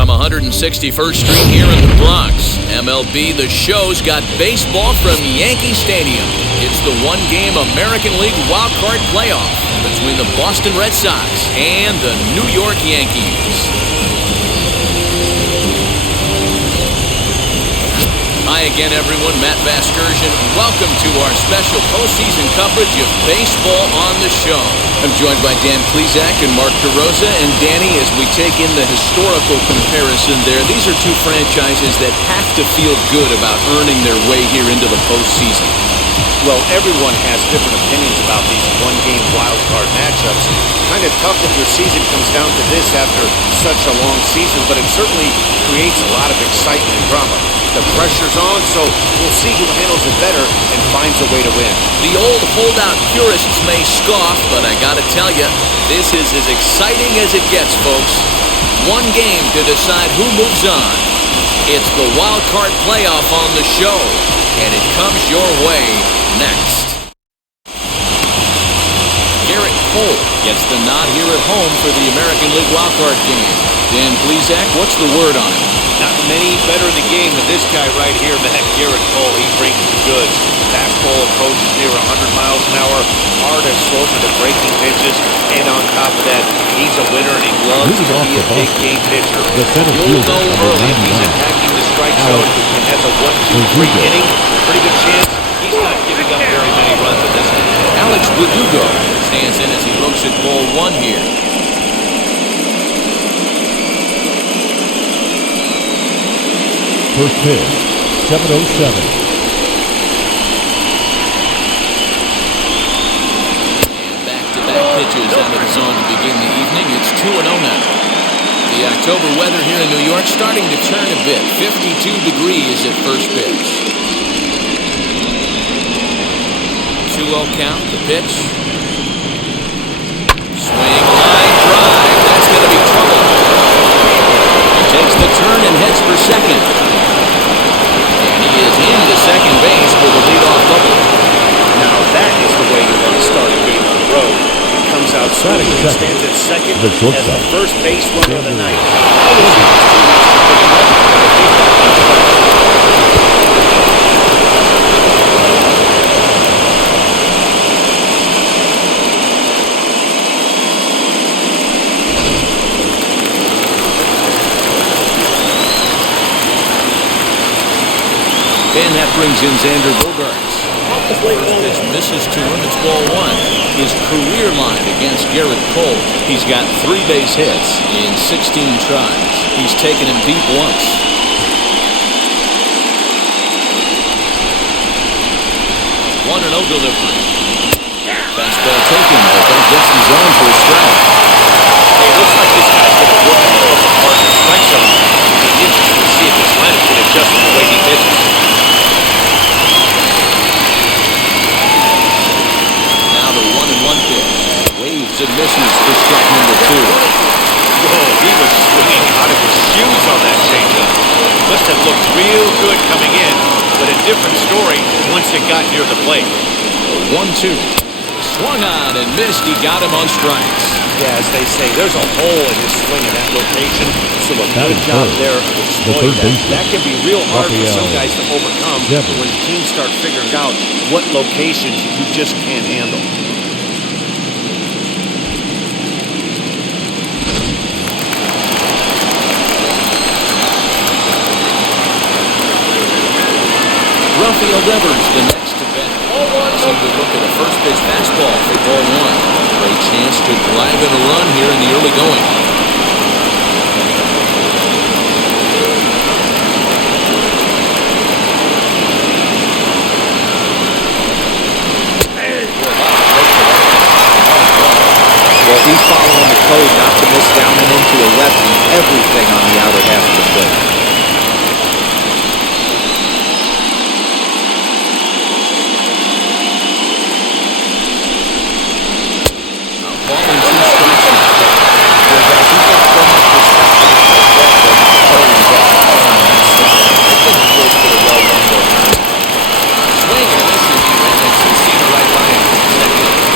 From 161st Street here in the Bronx, MLB The Show's got baseball from Yankee Stadium. It's the one-game American League wildcard playoff between the Boston Red Sox and the New York Yankees. Hi again, everyone. Matt Vasgersian. Welcome to our special postseason coverage of Baseball on the Show. I'm joined by Dan Plesac and Mark DeRosa. And Danny, as we take in the historical comparison there, these are two franchises that have to feel good about earning their way here into the postseason. Well, everyone has different opinions about these one-game wildcard matchups. Kind of tough if your season comes down to this after such a long season, but it certainly creates a lot of excitement and drama. The pressure's on, so we'll see who handles it better and finds a way to win. The old holdout purists may scoff, but I gotta tell you, this is as exciting as it gets, folks. One game to decide who moves on. It's the wild card playoff on the show, and it comes your way next. Garrett Cole gets the nod here at home for the American League wildcard game. Dan Plesac, what's the word on him? Not many better in the game than this guy right here, Matt. Garrett Cole. He brings the goods. Fastball approaches near 100 miles an hour. Hard assortment of breaking pitches. And on top of that, he's a winner and he loves to be a big game pitcher. You'll know early if he's attacking the strike zone and has a 1-2-3 inning. Pretty good chance he's not giving up very many runs in this one. Alex Verdugo stands in as he looks at ball one here. First pitch, 7:07. Back-to-back pitches out of the zone to begin the evening. It's 2-0 now. The October weather here in New York starting to turn a bit. 52 degrees at first pitch. 2-0 count, the pitch. Swing, line, drive. That's going to be trouble. He takes the turn and heads for second. And he is into second base for the leadoff double. Now that is the way you want to start a game on the road. He comes out swinging and stands at second as the first base runner of the night. And that brings in Xander Bogaerts. The first pitch misses to him. It's ball one. His career line against Garrett Cole. He's got 3 base hits in 16 tries. He's taken him deep once. 1-0 delivery. Fastball taken, but that gets the zone for a strike. Hey, it looks like this guy's going to work the ball apart in the strike zone. It'll be interesting to see if this lineup can adjust to the way he pitches. Now the 1-1 pitch. Waves and misses for strike number 2. Whoa, he was swinging out of his shoes on that changeup. Must have looked real good coming in, but a different story once it got near the plate. 1-2. Swung on and missed. He got him on strikes. Yeah, as they say, there's a hole in his swing in that location, so a good job there of exploiting that. That can be real hard for some guys to overcome when teams start figuring out what locations you just can't handle. Rafael Devers, the next to bat. So we look at a first pitch fastball for ball one. Great chance to drive in a run here in the early going. Well, he's following the code not to miss down and into a lefty. Everything on the outer half of the plate.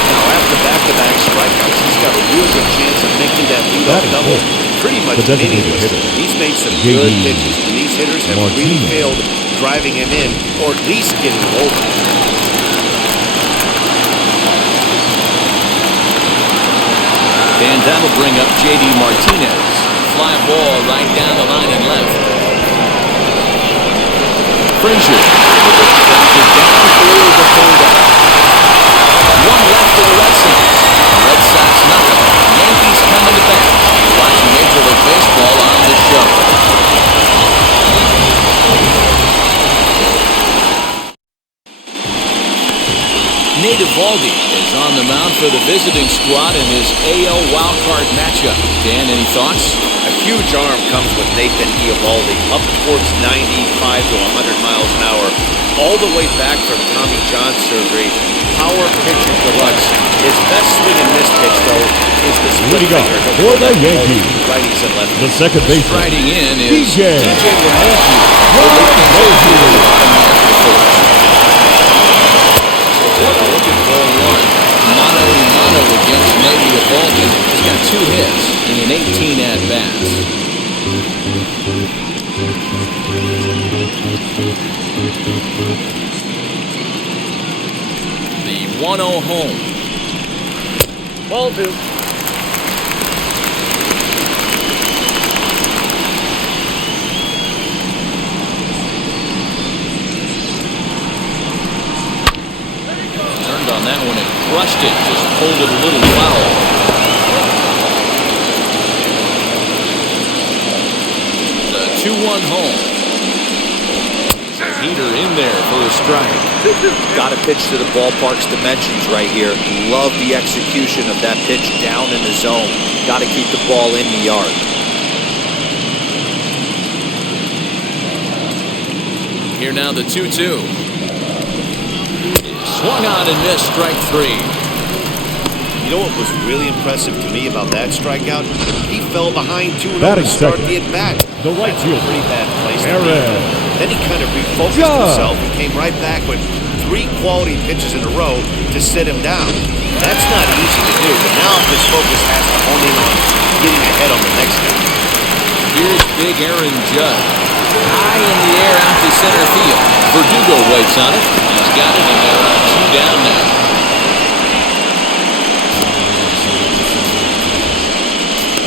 Now, after back-to-back strikeouts, he's got a real good chance of making that leadoff double pretty much The designated meaningless. hitter, He's made some J.D. good pitches, and these hitters have really Martinez. failed driving him in or at least getting him over. And that'll bring up J.D. Martinez. Fly ball right down the line and left. Frazier will track it down for the third out. One left for the Red Sox. Red Sox nothing. Yankees coming to bat. You're watching Major League Baseball on this show. Nate Eovaldi is on the mound for the visiting squad in his AL wildcard matchup. Dan, any thoughts? A huge arm comes with Nathan Eovaldi, up towards 95 to 100 miles an hour, all the way back from Tommy John surgery. Power pitcher deluxe. His best swing and miss pitch, though, is the split finger for the Yankees. Righties and lefties. The second baseman, Striding in is DJ looking for one. Mano a mano against Nate Eovaldi. He's got 2 hits in 18 at-bats. The 1-0 home. Ball 2. On that one, it crushed it, just pulled it a little foul. The 2-1 home. A heater in there for a strike. Got to pitch to the ballpark's dimensions right here. Love the execution of that pitch down in the zone. Got to keep the ball in the yard. Here now the 2-2. Swung on and missed, strike 3. You know what was really impressive to me about that strikeout? He fell behind 2-0 Batting to start second, the at-bat. the right That's fielder, a pretty bad place to be. Aaron. Then he kind of refocused himself and came right back with 3 quality pitches in a row to sit him down. That's not easy to do, but now his focus has to hone in on getting ahead on the next game. Here's big Aaron Judge. High in the air out to center field. Verdugo waits on it. He's got it, and there are 2 down now.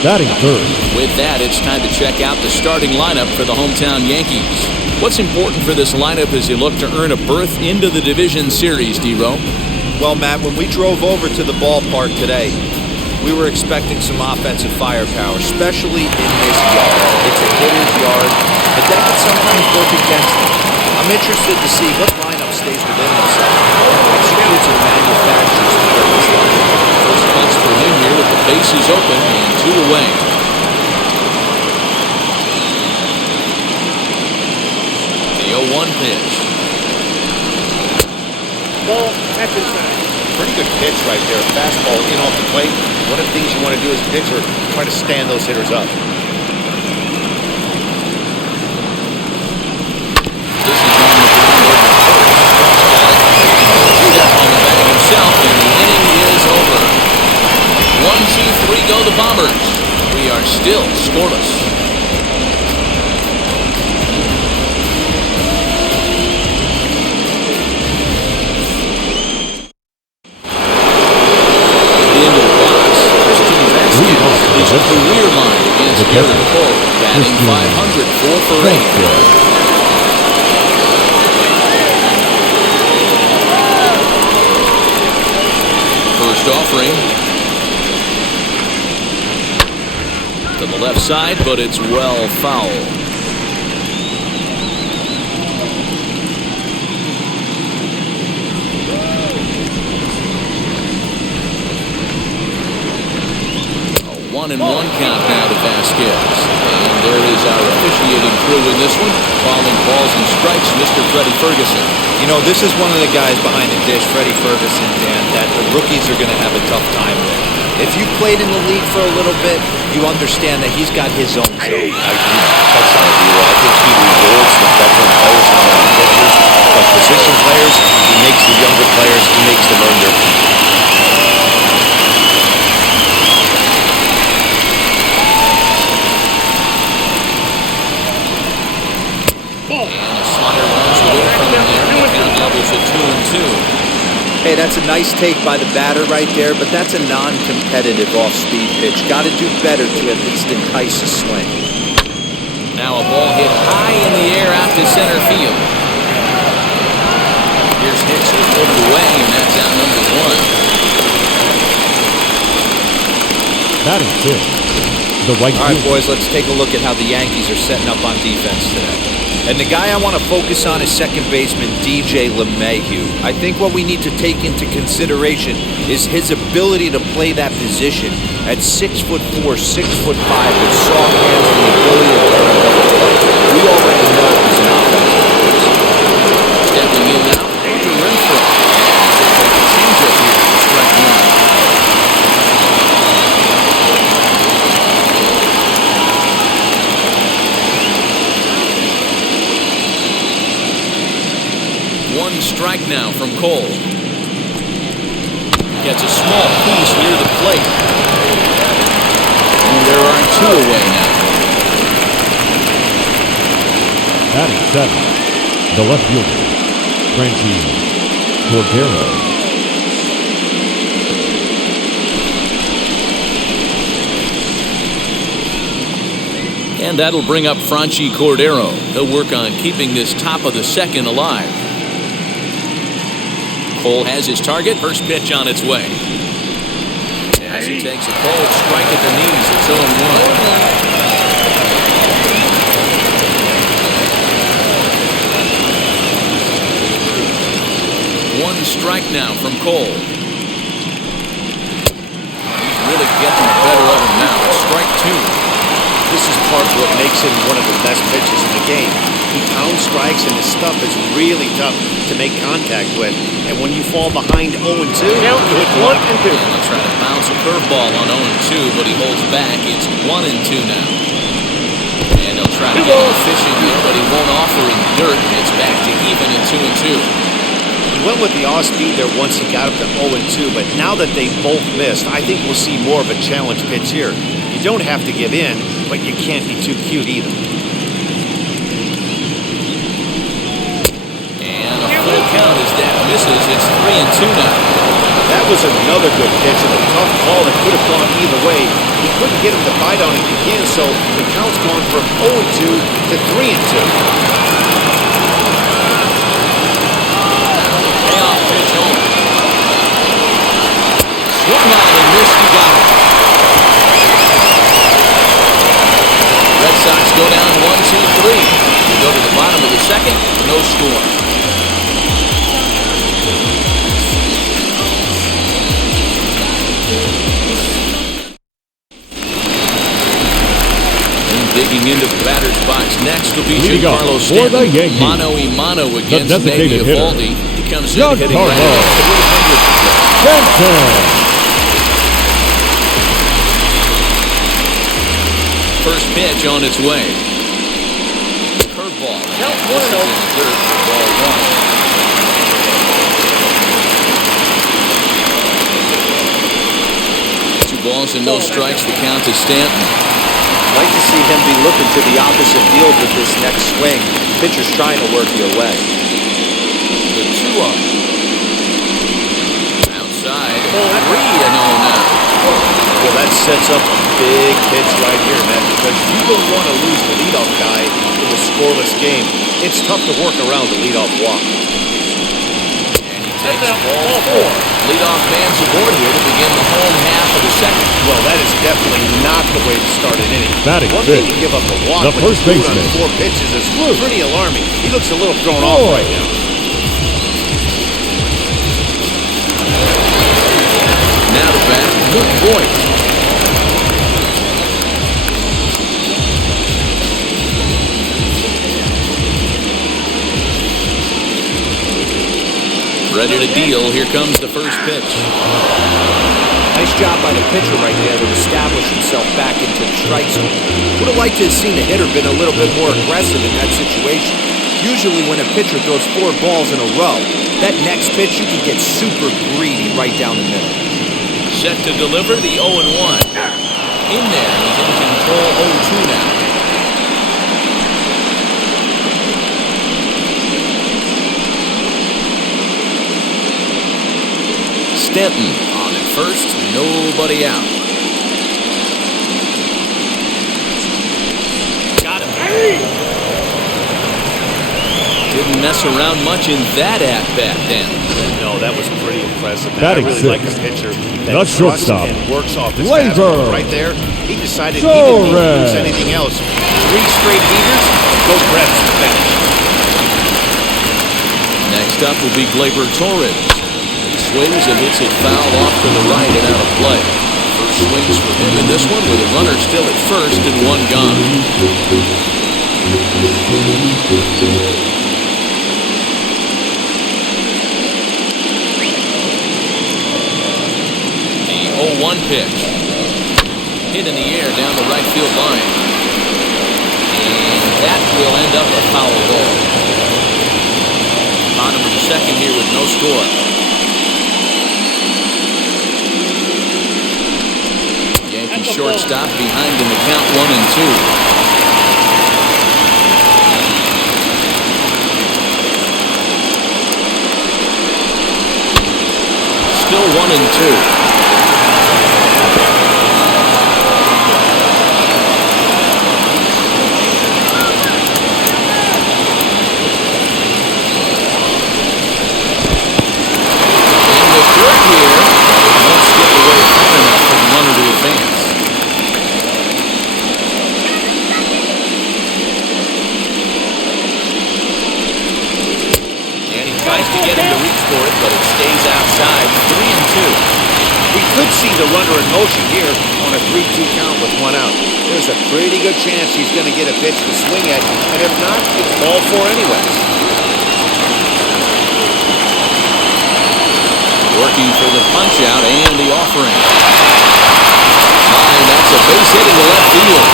Batting third. With that, it's time to check out the starting lineup for the hometown Yankees. What's important for this lineup as you look to earn a berth into the division series, D-Row? Well, Matt, when we drove over to the ballpark today, we were expecting some offensive firepower, especially in this yard. It's a hitter's yard, but that can sometimes work against them. I'm interested to see what lineup stays within themselves. Executes and manufactures to get this done. First pitch for him here with the bases open and 2 away. The 0-1 pitch. Ball, that's inside. Pretty good pitch right there. Fastball in off the plate. One of the things you want to do as a pitcher, try to stand those hitters up. This is on the ground over first. Step on the bag himself, and the inning is over. 1, 2, 3 go the Bombers. We are still scoreless. His career line against Garrett Cole, batting 500, 4 for 8. First offering to the left side, but it's well foul. A 1-1 count now to Vasquez. And there is our officiating crew in this one. Calling balls and strikes, Mr. Freddie Ferguson. You know, this is one of the guys behind the dish, Freddie Ferguson, Dan, that the rookies are going to have a tough time with. If you played in the league for a little bit, you understand that he's got his own zone. I touched on it, D-Roy. I think he rewards the veteran players and young pitchers, but position players, he makes the younger players, he makes them earn their keep. Hey, that's a nice take by the batter right there, but that's a non-competitive off-speed pitch. Got to do better to at least entice a swing. Now a ball hit high in the air out to center field. Here's Hicks to put it away, and that's out number one. Batting fifth, the right All right, fielder. boys, let's take a look at how the Yankees are setting up on defense today. And the guy I want to focus on is second baseman DJ LeMahieu. I think what we need to take into consideration is his ability to play that position at 6'4", 6'5", with soft hands and the ability to turn a double play. We already know he's an offensive force. Stepping in now, Andrew Renfroe. Take a changeup here for strike one. One strike now from Cole. Gets a small piece near the plate. And there are two away now. Batting seventh, the left fielder, Franchi Cordero. And that'll bring up Franchi Cordero. He'll work on keeping this top of the second alive. Cole has his target. First pitch on its way. As he takes a cold strike at the knees, it's 0-1. One strike now from Cole. He's really getting the better of him now. Strike two. This is part of what makes him one of the best pitchers in the game. He pounds strikes, and his stuff is really tough to make contact with. And when you fall behind 0-2, it's 1-2. And he'll try to bounce a curveball on 0-2, but he holds back. It's 1-2 now. And he'll try to get him fishing here, but he won't offer him dirt. It's back to even at 2-2. He went with the off-speed there once he got up to 0-2, but now that they both missed, I think we'll see more of a challenge pitch here. You don't have to give in, but you can't be too cute either. And a full count as that misses. It's 3-2 now. That was another good pitch and a tough call that could have gone either way. He couldn't get him to bite on it again, so the count's gone from 0-2 to 3-2. Payoff pitch home. Swung on and missed. He got it. Red Sox go down 1-2-3. We go to the bottom of the second. No score. And digging into the batter's box next will be Leading off Giancarlo for the Stanton. Yankees, Mano-a-mano the against designated hitter, Eovaldi. He comes in hitting right Giancarlo at 300. Stanton. First pitch on its way. Curveball. Count This is in third for ball one. Two balls and no strikes. The count to Stanton. I'd like to see him be looking to the opposite field with this next swing. Pitcher's trying to work your way. The 2-0. Outside. 3-0 now. Well, that sets up a big pitch right here, man, because you don't want to lose the leadoff guy in a scoreless game. It's tough to work around the leadoff walk. And he takes ball four. Leadoff man's aboard here to begin the home half of the second. Well, that is definitely not the way to start an inning. Batting One thing fifth, to give up a walk, the but first to do it on baseman, 4 pitches is pretty alarming. He looks a little thrown off right now. Now to bat, Luke Voigt. Ready to deal. Here comes the first pitch. Nice job by the pitcher right there to establish himself back into the strike zone. Would have liked to have seen the hitter been a little bit more aggressive in that situation. Usually when a pitcher throws 4 balls in a row, that next pitch you can get super greedy right down the middle. Set to deliver the 0-1. In there, he's in control 0-2 now. Stanton on at first, nobody out. Got him. Didn't mess around much in that at-bat, Dan. No, that was pretty impressive. Man. I Batting really like a sixth. pitcher The that trusts shortstop, and works off his Labor. fastball. Right there, he decided he didn't need to use anything else. 3 straight heaters, and go grab some finish. Next up will be Gleyber Torres. He swings and hits it foul off to the right and out of play. First swings for him in this one with a runner still at first and one gone. The 0-1 pitch. Hit in the air down the right field line. And that will end up a foul ball. Bottom of the second here with no score. Yankee shortstop behind in the count 1-2. Still 1-2. The runner in motion here on a 3-2 count with 1 out. There's a pretty good chance he's going to get a pitch to swing at, and if not, it's ball 4 anyways. Working for the punch out and the offering. Line, that's a base hit into left field.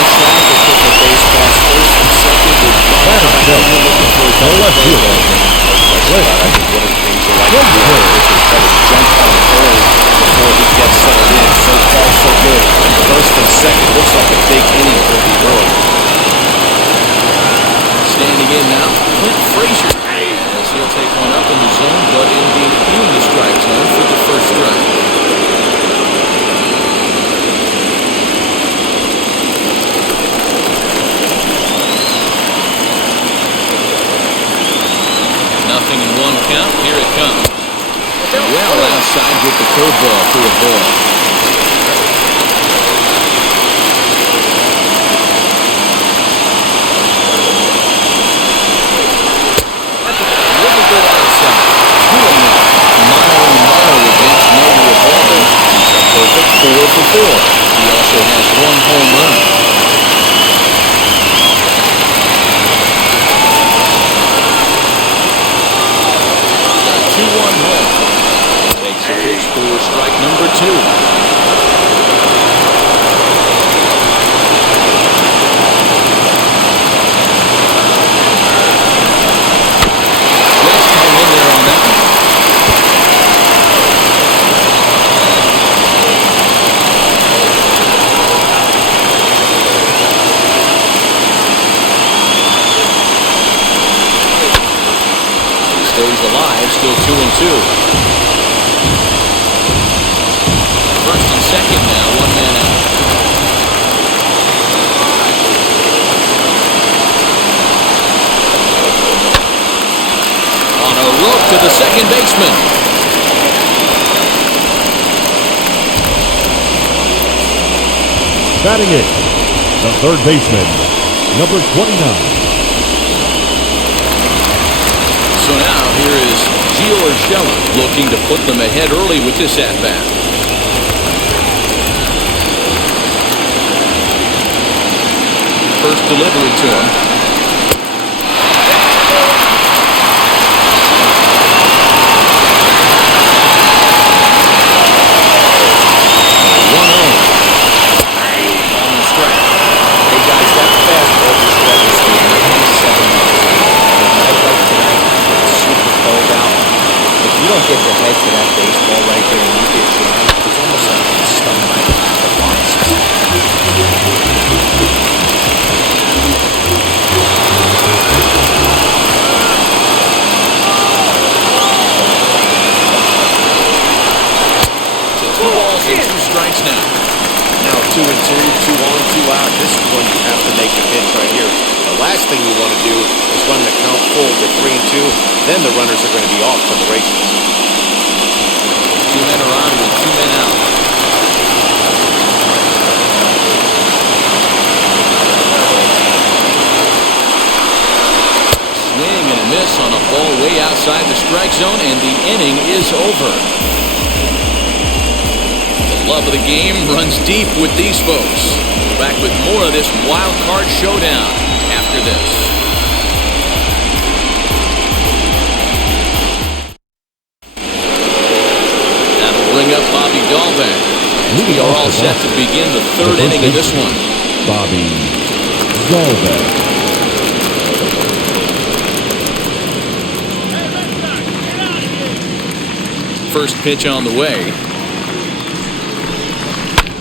Looks like they put the base pass first and second with looking for his left field. I think one of the things I like to do is try to jump on him early before he gets settled in. So far, so good. First and second looks like a big inning for the early. Standing in now, Clint Frazier. As he'll take one up in the zone, but indeed in the strike zone for the first strike. Nothing in 1 count. Here it comes. Well outside with the curveball for a ball. Really good outside. 2-0. Mano against Noah Baldwin. He's a perfect 4 for 4. He also has 1 home run. 2-1 home. Takes a pitch for strike number 2. Let's hang in there on that one. Stays alive, still 2-2. First and second now, 1 man out. On a rope to the second baseman. Batting it, the third baseman, number 29. So now here is Gio Urshela looking to put them ahead early with this at-bat. First delivery to him. Get the head to that baseball right there and you get jammed. It's almost like a stun knife at the box. balls and 2 strikes now. Now 2-2, 2 on, 2 out. This is when you have to make a pitch right here. The last thing you want to do is run the count full to 3-2. Then the runners are going to be off for the races. 2 men are on with 2 men out. Swing and a miss on a ball way outside the strike zone, and the inning is over. The love of the game runs deep with these folks. Back with more of this wild card showdown after this. That'll bring up Bobby Dahlbeck. We are all set to begin the 3rd inning of this one. Bobby Dahlbeck. First pitch on the way.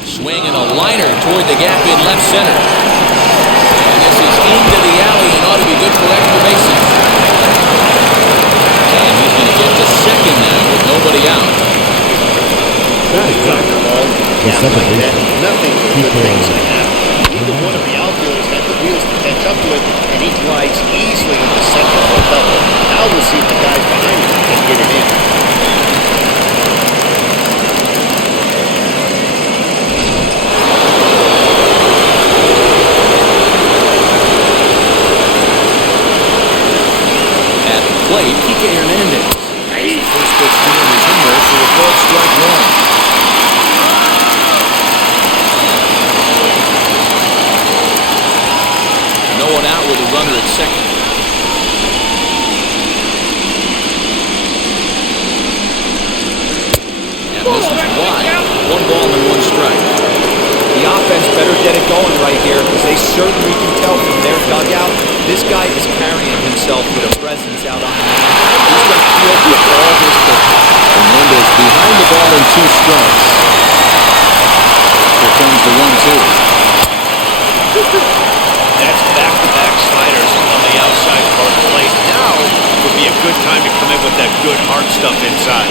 Swing and a liner toward the gap in left center. And this is into the alley and ought to be good for extra bases. And he's going to get to second now with nobody out. The second baseman. Nothing but good things can happen. Neither one of the outfielders had the wheels to catch up to it, and he glides easily into second for a double. Now we'll see if the guys behind him can get it in. Plate, Kike Hernandez. First pitch to him is in there for a called strike 1. No one out with a runner at second. And this is wide. 1 ball and 1 strike. The offense better get it going right here because they certainly can tell from their dugout this guy is carrying himself with a presence out on the mound. He's going to feel with all his pitches. Hernandez behind the ball and 2 strikes. Here comes the 1-2. That's back-to-back sliders on the outside part of the plate. Now would be a good time to come in with that good hard stuff inside.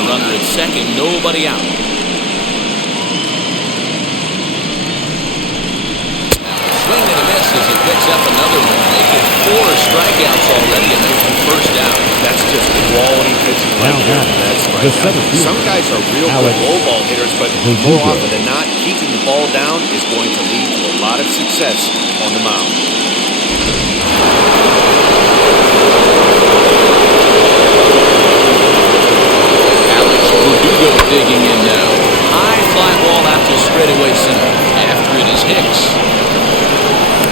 The runner at second, nobody out. Swing and a miss as he picks up another one, making 4 strikeouts already and there's the first out. That's just quality pitching right there. That's right. Some guys are real good low ball hitters, but more often than not, keeping the ball down is going to lead to a lot of success on the mound. Alex Verdugo digging in now. High fly ball out to straightaway center. After it is Hicks.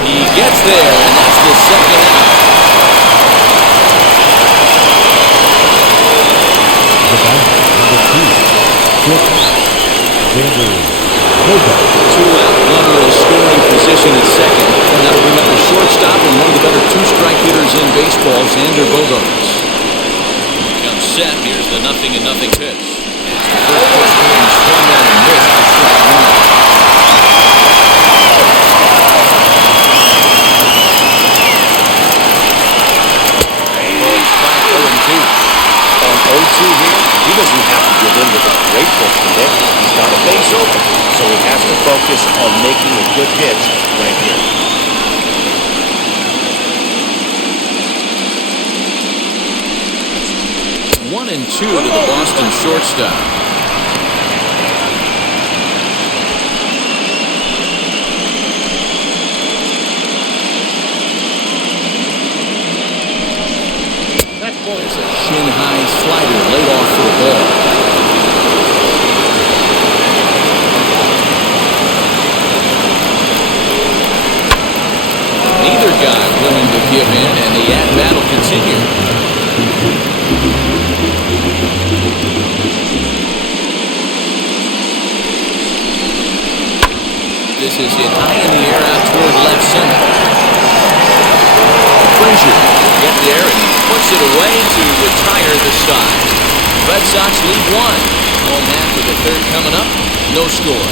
He gets there, and that's the second out. Two out, runner in scoring position at second. And that'll bring up the shortstop and one of the better 2-strike hitters in baseball, Xander Bogaerts. Comes set. Here's the 0-0 pitch. It's the first pitch to him, swung on and missed for strike 1. On 0-2 here, he doesn't have to get in with a great pitch to hit. He's got a base open, so he has to focus on making a good pitch right here. 1-2 to the Boston shortstop. There's a shin-high slider laid off for a ball. Neither guy willing to give in, and the at-bat will continue. This is hit high in the air out toward left center. Frazier get there and he puts it away to retire the side. Red Sox lead 1. Home half of the 3rd coming up. No score.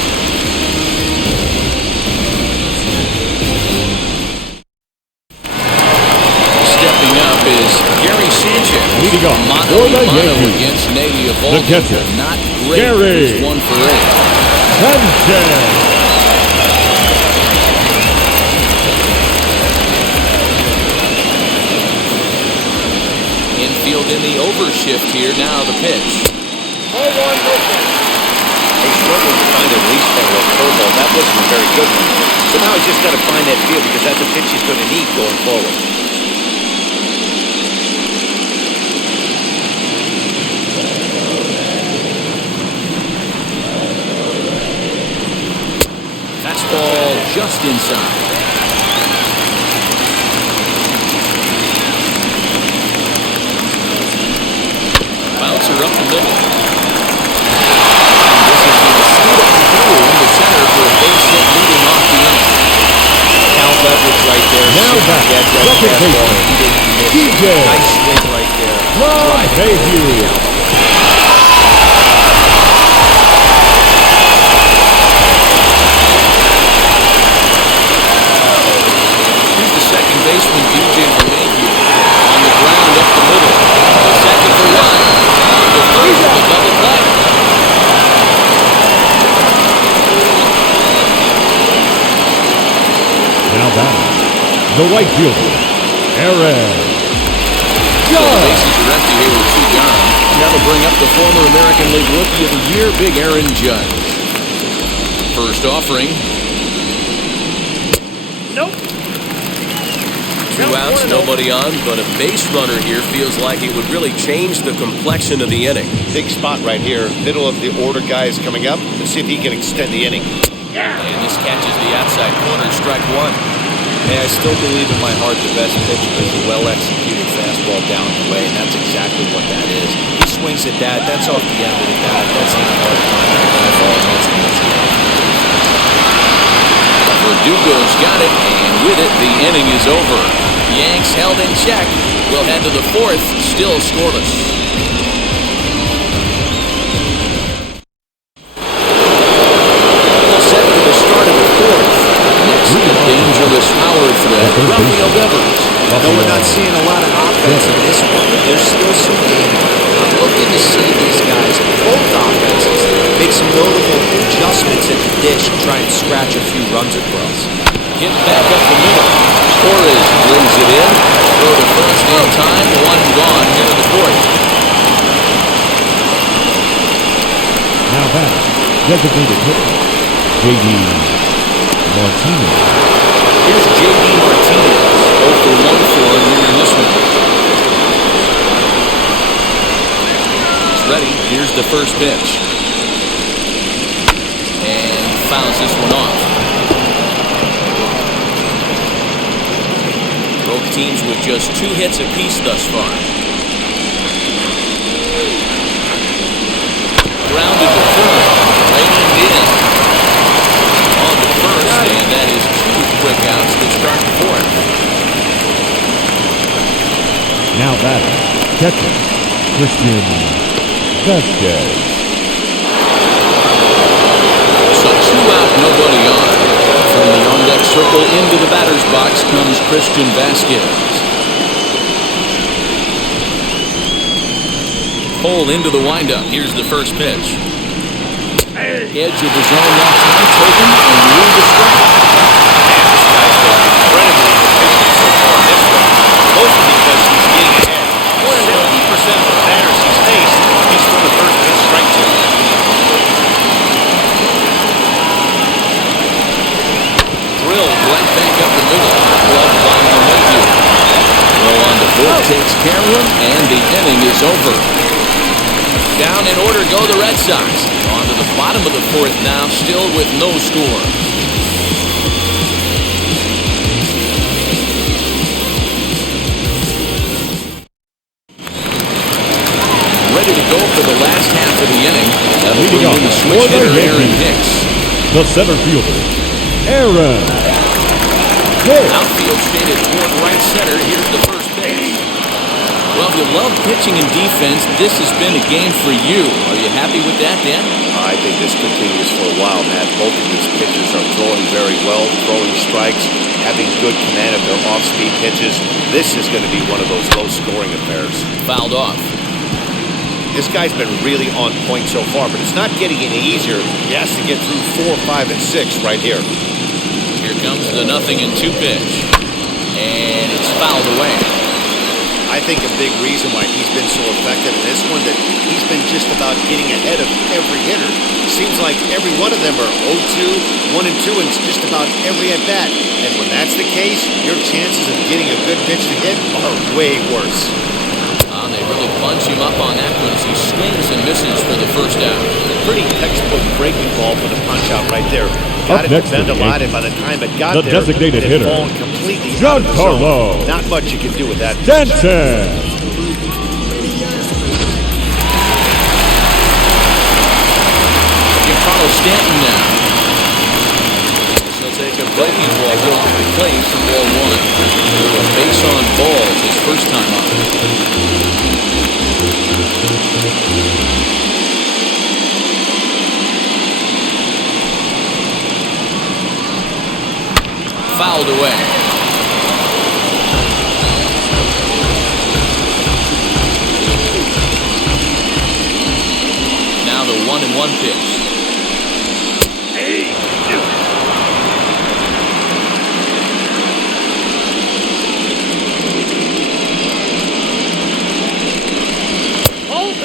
Stepping up is Gary Sanchez. Leading off Mano for the a mano Yankees, against Nady the Eovaldi. catcher, Not great. Gary He's 1 for 8. Sanchez. Infield in the overshift here. Now the pitch. They struggled to find a release pattern with curveball. That wasn't a very good one. So now he's just got to find that field because that's a pitch he's going to need going forward. Fastball just inside. Bouncer up the middle. And this is going to scoot up through into center for a base hit leading off the inning. Count leverage right there. Now back, That second fastball. baseman, He didn't miss. DJ. Nice swing right there. Rob Driving Mayhew. Here's the second baseman, DJ LeMahieu. On the ground up the middle. The second for one. On the first for the double play. Now batting, the right fielder, Aaron So the Judge. bases are empty here with 2 gone. And that'll bring up the former American League Rookie of the Year, Big Aaron Judge. First offering. Nope. 2 outs, nobody on, but a base runner here feels like it would really change the complexion of the inning. Big spot right here. Middle of the order guy is coming up. Let's see if he can extend the inning. And this catches the outside corner, strike 1. Hey, I still believe in my heart the best pitch is a well-executed fastball down the way, and that's exactly what that is. He swings at that. That's off the end of the bat. That's even hard to find. Verdugo's got it, and with it, the inning is over. Yanks held in check. We'll head to the 4th, still scoreless. All set for the start of the 4th. Next, the dangerous power threat, Rafael Devers. No, we're not seeing a lot of offense in this one, but there's still some game. I'm looking to see these guys, both offenses, make some notable adjustments at the dish and try and scratch a few runs across. Hit back up the middle. Torres brings it in. Throw to first in time. 1 gone here in the 4th. Now batting, designated hitter, J.D. Martinez. Here's J.D. Martinez. 0 for 1 for him here in this one. He's ready. Here's the first pitch. And fouls this one off. Both teams with just 2 hits apiece thus far. Grounded to third. Raining in. On the first, and that is 2 quick outs to start the 4th. Now batting, catcher, Christian Vasquez. So 2 out, nobody on. From the on-deck circle into the batter's box comes Christian Vasquez. Hole into the windup. Here's the first pitch. Edge of the zone that time, taken and ruled the strike. Man, this guy's been incredibly efficient so far in this one, mostly because he's getting ahead. 70% of the batters he's faced, he's from the first pitch strike 2. Drilled right back up the middle. Glove by LeMahieu. Throw on the board takes care of him, and the inning is over. Down in order go the Red Sox. On to the bottom of the 4th now, still with no score. Ready to go for the last half of the inning. That'll Leading bring off in the for switch the hitter, Aaron Yankees, Hicks. the center fielder, Aaron Hicks. Outfield shaded toward right center. Here's the first pitch. Well, if you love pitching and defense, this has been a game for you. Are you happy with that, Dan? I think this continues for a while, Matt. Both of these pitchers are throwing very well, throwing strikes, having good command of their off-speed pitches. This is going to be one of those low-scoring affairs. Fouled off. This guy's been really on point so far, but it's not getting any easier. He has to get through 4, 5, and 6 right here. Here comes the 0-2 pitch. And it's fouled away. I think a big reason why he's been so effective in this one that he's been just about getting ahead of every hitter. Seems like every one of them are 0-2, 1-2, and just about every at-bat. And when that's the case, your chances of getting a good pitch to hit are way worse. They really bunch him up on that one as he swings and misses for the first out. Pretty textbook breaking ball for the punch-out right there. Got it to bend a lot, and by the time it got there, designated it had hitter, fallen completely out of the zone. Giancarlo Not much you can do with that. Stanton. Giancarlo Stanton now. He'll take a breaking ball off the plate for ball 1. A base on balls his first time up. Fouled away. Now the 1-1 pitch.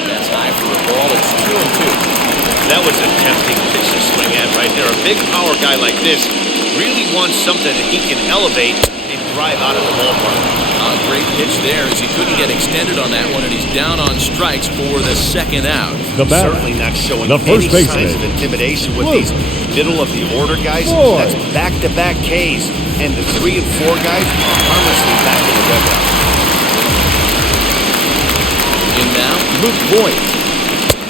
That's high for a ball. It's 2-2. That was a tempting pitch to swing at right there. A big power guy like this really wants something that he can elevate and drive out of the ballpark. A great pitch there as he couldn't get extended on that one, and he's down on strikes for the second out. The batter, certainly not showing the any first baseman, signs of intimidation with these middle of the order guys. Boy. That's back-to-back Ks, and the 3 and 4 guys are harmlessly back in the dugout. In now, Luke Voigt.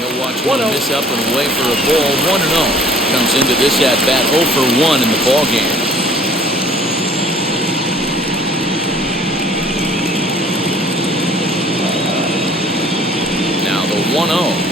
He'll watch one miss up and away for a ball. 1-0. Comes into this at-bat 0 for 1 in the ball game. Now the 1-0.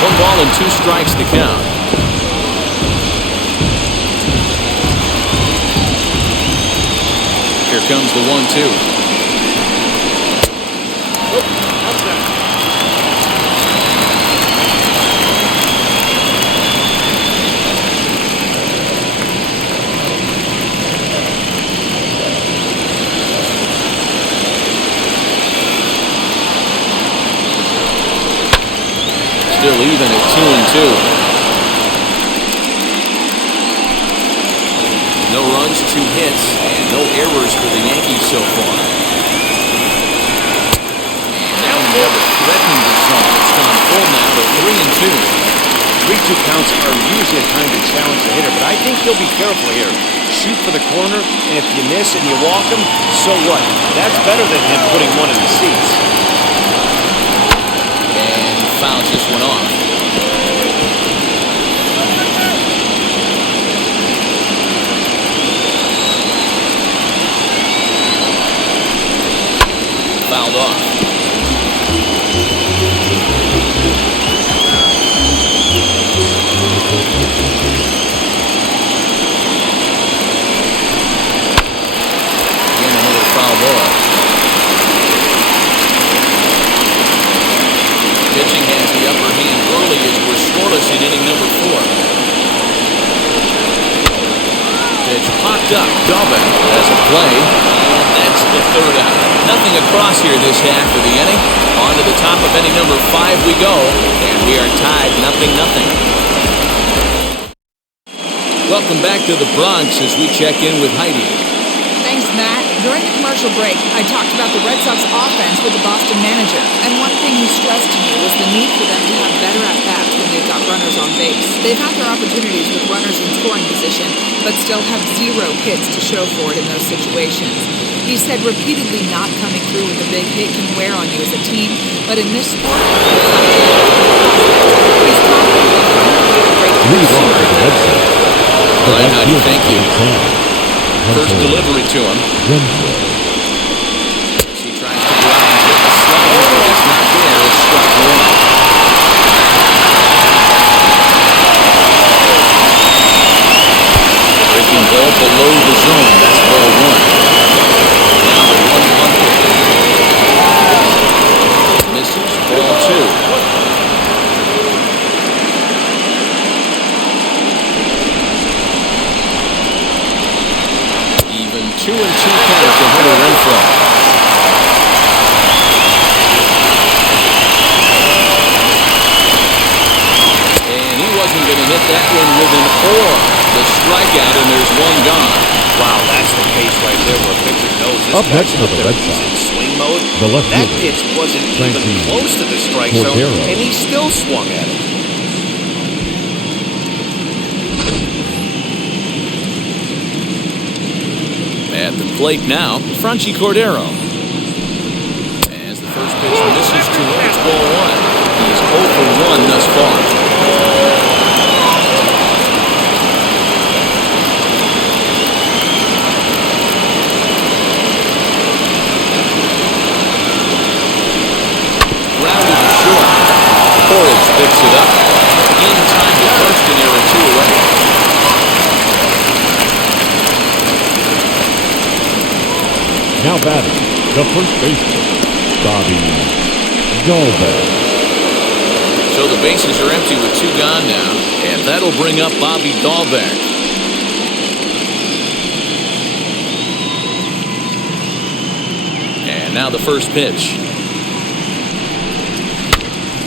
One ball and 2 strikes to count. Here comes the 1-2. Still even at 2-2. No runs, 2 hits, and no errors for the Yankees so far. And that one never threatened the zone. It's gone full now to 3-2. 3-2 counts are usually a time to challenge the hitter, but I think he'll be careful here. Shoot for the corner, and if you miss and you walk him, so what? That's better than him putting one in the seats. And he fouls this one off. Fouled off. Again, another foul ball. Pitching has the upper hand early as we're scoreless in inning number 4. Pitch popped up. Delvin has a play. And that's the third out. Nothing across here this half of the inning. On to the top of inning number 5 we go. And we are tied 0-0. Welcome back to the Bronx as we check in with Heidi. Thanks, Matt. During the commercial break, I talked about the Red Sox offense with the Boston manager, and one thing he stressed to me was the need for them to have better at-bats when they've got runners on base. They've had their opportunities with runners in scoring position, but still have 0 hits to show for it in those situations. He said repeatedly not coming through with a big hit can wear on you as a team, but in this sport, he's confident that he'll be a great receiver. All right, Heidi, thank you. First delivery to him. He tries to go out and get the slider, but it's not there. It's wasn't going to hit that one with an or. The strikeout, and there's one gone. Wow, that's the case right there where a pitcher knows this Up guy's next for up the there. Red He's Sox, in swing mode. the left That fielder, pitch wasn't even Frankie close to the strike zone, Cordero. and he still swung at it. At the plate now, Franchi Cordero. As the first pitch misses towards ball one. He's 0 for 1 thus far. Grounded to short. Porridge picks it up. In time to first, and there are 2 away. Now batting, the first baseman, Bobby Dahlbeck. So the bases are empty with 2 gone now, and that'll bring up Bobby Dahlbeck. And now the first pitch.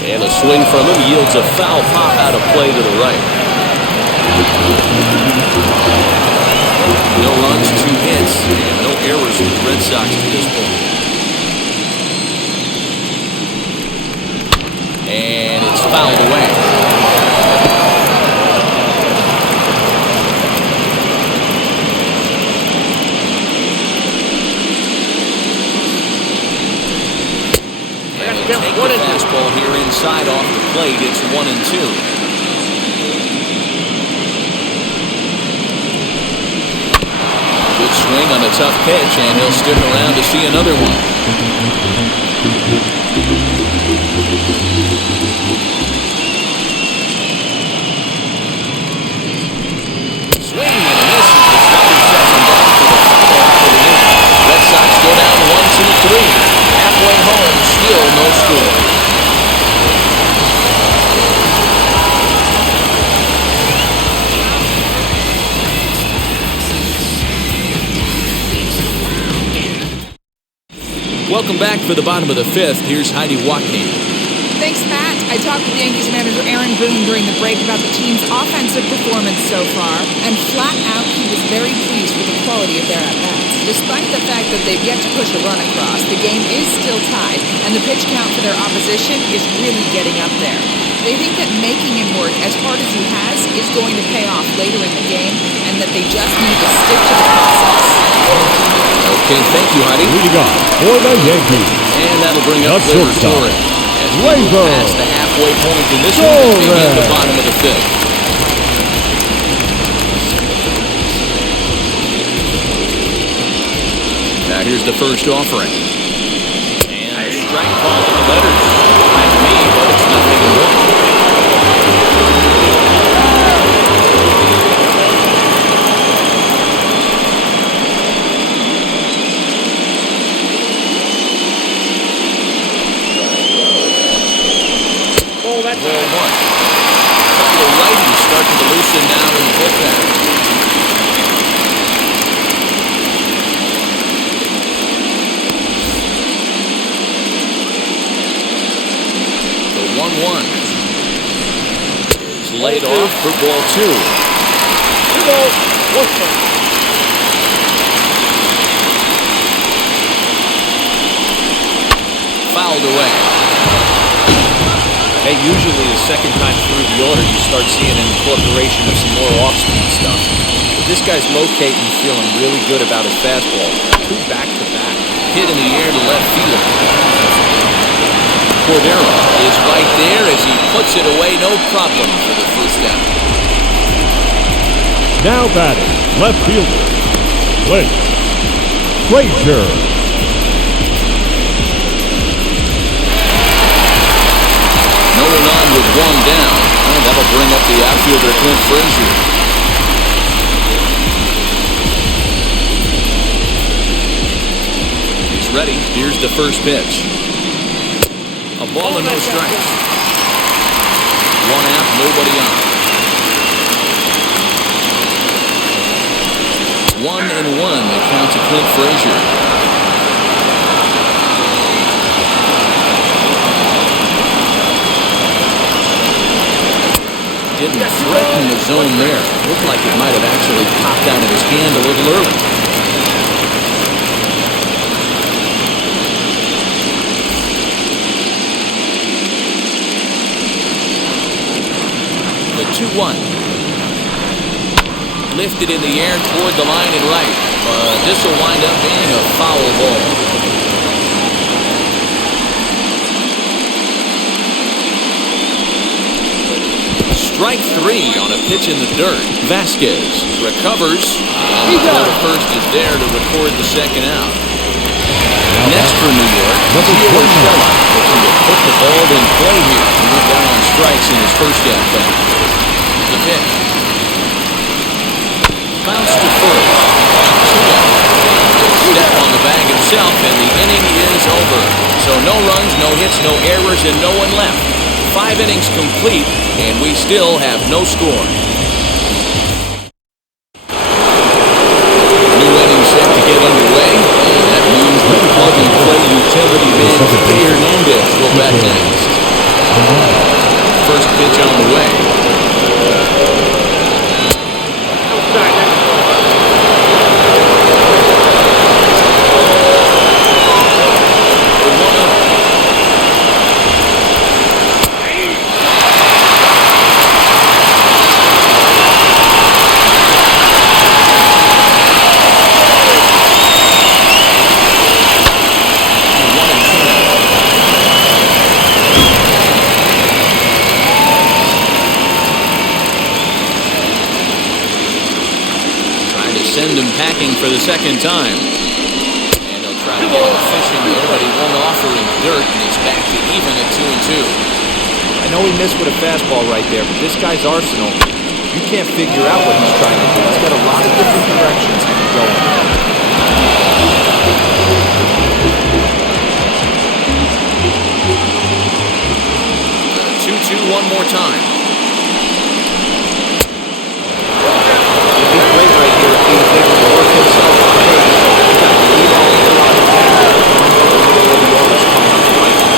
And a swing from him yields a foul pop out of play to the right. No runs, 2 hits, and no errors for the Red Sox at this point. And it's fouled away. And he'll take the fastball here inside off the plate. It's 1-2. Good swing on a tough pitch, and he'll stick around to see another one. Swing and a miss. It's number 7 down for the foul for the inning. Red Sox go down 1-2-3. Halfway home, still no score. Welcome back for the bottom of the 5th. Here's Heidi Watney. Thanks, Matt. I talked with Yankees manager Aaron Boone during the break about the team's offensive performance so far, and flat out, he was very pleased with the quality of their at-bats. Despite the fact that they've yet to push a run across, the game is still tied, and the pitch count for their opposition is really getting up there. They think that making him work as hard as he has is going to pay off later in the game, and that they just need to stick to the process. Okay, thank you, Heidi. Leading off for the Yankees, And that'll bring up the Labor shortstop, Torres. As we move Labor past the halfway point in this one, we begin the bottom of the 5th. Now here's the first offering. And a strike call in the letters. Like me, but it's nothing more. Ball 1. A couple of righties starting to loosen now in the bullpen. The 1-1 is laid off for ball 2. Fouled away. Hey, usually the second time through the order, you start seeing an incorporation of some more off-speed stuff. But this guy's locating, feeling really good about his fastball. 2 back-to-back. Hit in the air to left field. Cordero is right there as he puts it away. No problem for the first out. now batting, left fielder, Clint Frazier. No one on with 1 down. And that'll bring up the outfielder, Clint Frazier. He's ready. Here's the first pitch. A ball and no strikes. 1 out, nobody on. 1-1, the count to Clint Frazier. didn't threaten the zone there. Looked like it might have actually popped out of his hand a little early. The 2-1. Lifted in the air toward the line and right. This will wind up being a foul ball. Strike 3 on a pitch in the dirt. Vasquez recovers. And the first is there to record the second out. Next for New York, Taylor Stella looking to put the ball in play here. He went down on strikes in his first at-bat. The pitch. Bounce to first. Step on the bag himself, and the inning is over. So no runs, no hits, no errors, and no one left. 5 innings complete, and we still have no score. New inning set to get underway, and that means the plug-and-play utility man Jay Hernandez will bat next. First pitch on the way. Send him packing for the second time. And he'll try to get him fishing there, but he won't offer him dirt, and he's back to even at 2-2. I know he missed with a fastball right there, but this guy's arsenal, you can't figure out what he's trying to do. He's got a lot of different directions he can go in. 2-2 one more time. Great right here. He's able to work himself on base. He's got the lead off the line of the Orioles coming up right now.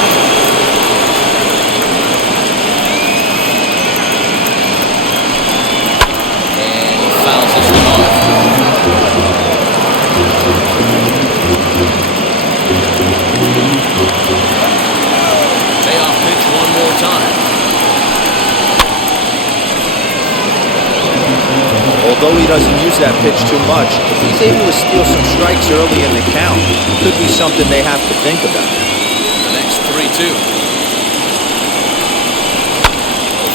And he fouls this one off. Payoff pitch one more time. Although he doesn't use that pitch too much, if he's able to steal some strikes early in the count, it could be something they have to think about. The next 3-2.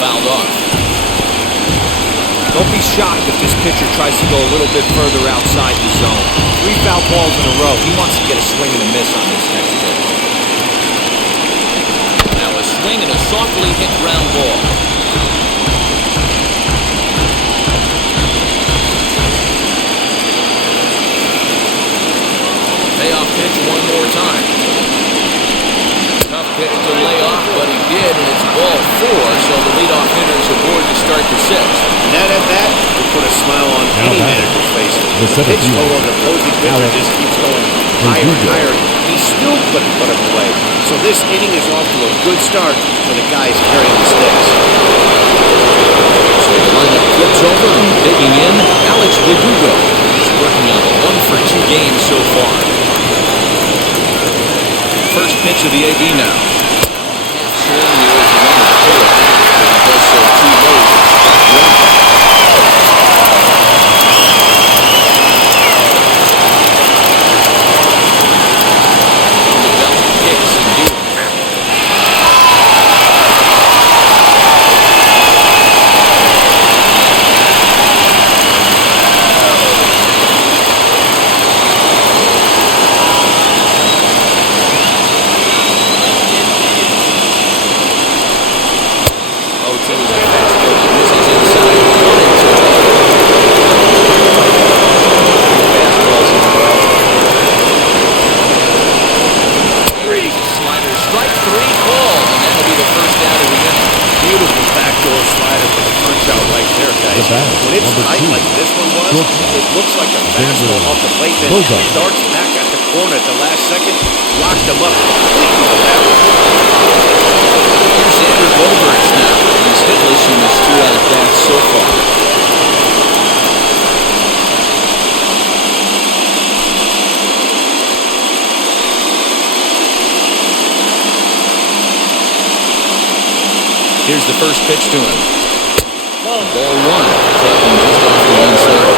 Fouled off. Don't be shocked if this pitcher tries to go a little bit further outside the zone. 3 foul balls in a row. He wants to get a swing and a miss on this next pitch. Now a swing and a softly hit ground ball. Payoff pitch one more time. Tough pitch to lay off, but he did, and it's ball 4, so the leadoff hitter is aboard to start the 6th. And that at bat will put a smile on any manager's face. The pitch flow of the opposing pitcher just keeps going higher and higher. He still couldn't put him away. So this inning is off to a good start for the guys carrying the sticks. So the lineup flips over and digging in, Alex Verdugo. He's working on a 1-for-2 game so far. First pitch of the AB now. Swing here is the one to pull it back, but he does so too low. Develop kicks and deals. When it's tight like this one was, it looks like a fastball off the plate, then darts back at the corner at the last second, locked him up completely with that one. Here's Andrew Boberts now. He's hitless in his 2 out-of-bat so far. Here's the first pitch to him. Ball one. Taking just off the inside.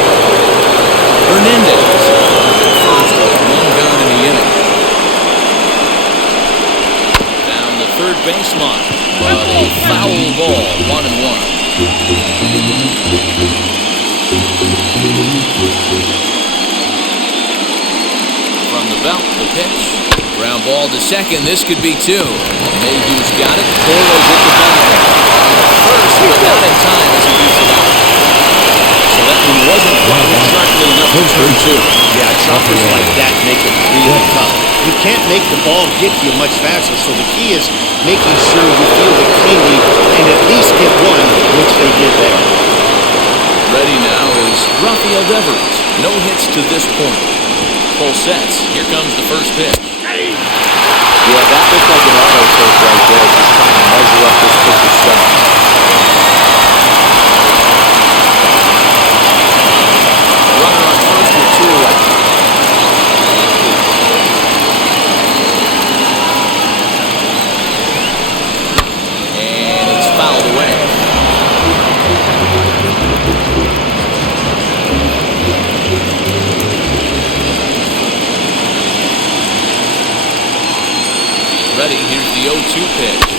Hernandez. First with one gone in the inning. Down the third baseline. But a foul ball. 1-1. From the belt, the pitch. Ground ball to second. This could be two. Mayhew's got it. Toro's at the bag. First, but not in time as he gets it out. So that one wasn't quite sharply enough for turn two. Yeah, choppers like that make it really tough. You can't make the ball get to you much faster, so the key is making sure you field it cleanly and at least get one, which they did there. Ready now is Rafael Devers. No hits to this point. Full sets. Here comes the first pitch. Yeah, that looked like an auto take right there, just trying to measure up this pitcher's stuff. Runner on first with two away. And it's fouled away. Ready, here's the 0-2 pitch.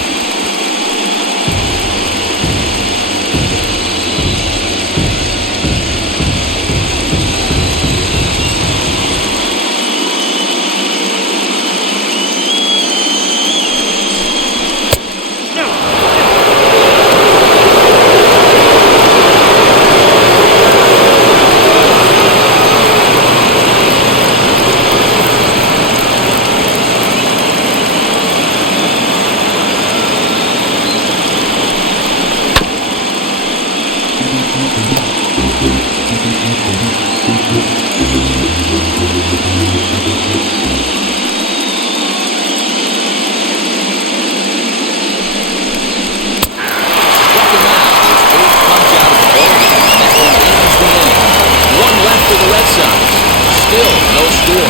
Still no score.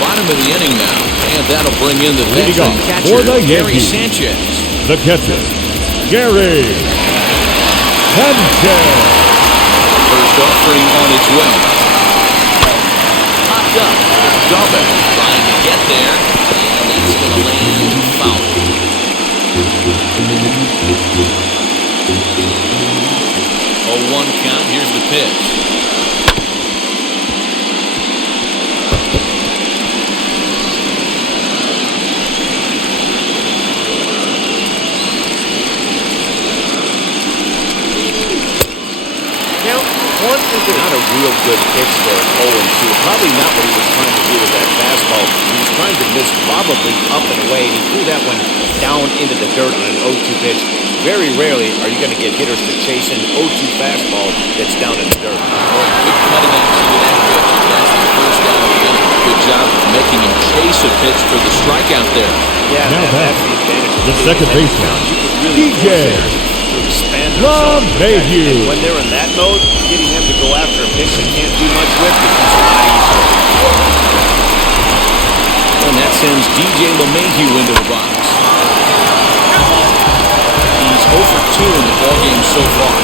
Bottom of the inning now, and that'll bring in the veteran catcher, for the Gary Yankees, Sanchez. the catcher, Gary Sanchez. First offering on its way. Popped up. Darvin trying to get there, and that's going to land foul. 0-1 count. Here's the pitch. One is not a real good pitch there, 0-2. Probably not what he was trying to do with that fastball. He was trying to miss probably up and away, and he threw that one down into the dirt on an 0-2 pitch. Very rarely are you going to get hitters to chase an 0-2 fastball that's down in the dirt. Good cutting action to that pitch. That's the first out of the inning. Good job of making him chase a pitch for the strikeout there. Yeah, Now that's the advantage. the second baseman, DJ LeMahieu. When they're in that mode, getting him to go after a pitch they can't do much with becomes a lot easier. And that sends DJ LeMahieu into the box. He's 0 for 2 in the ballgame so far.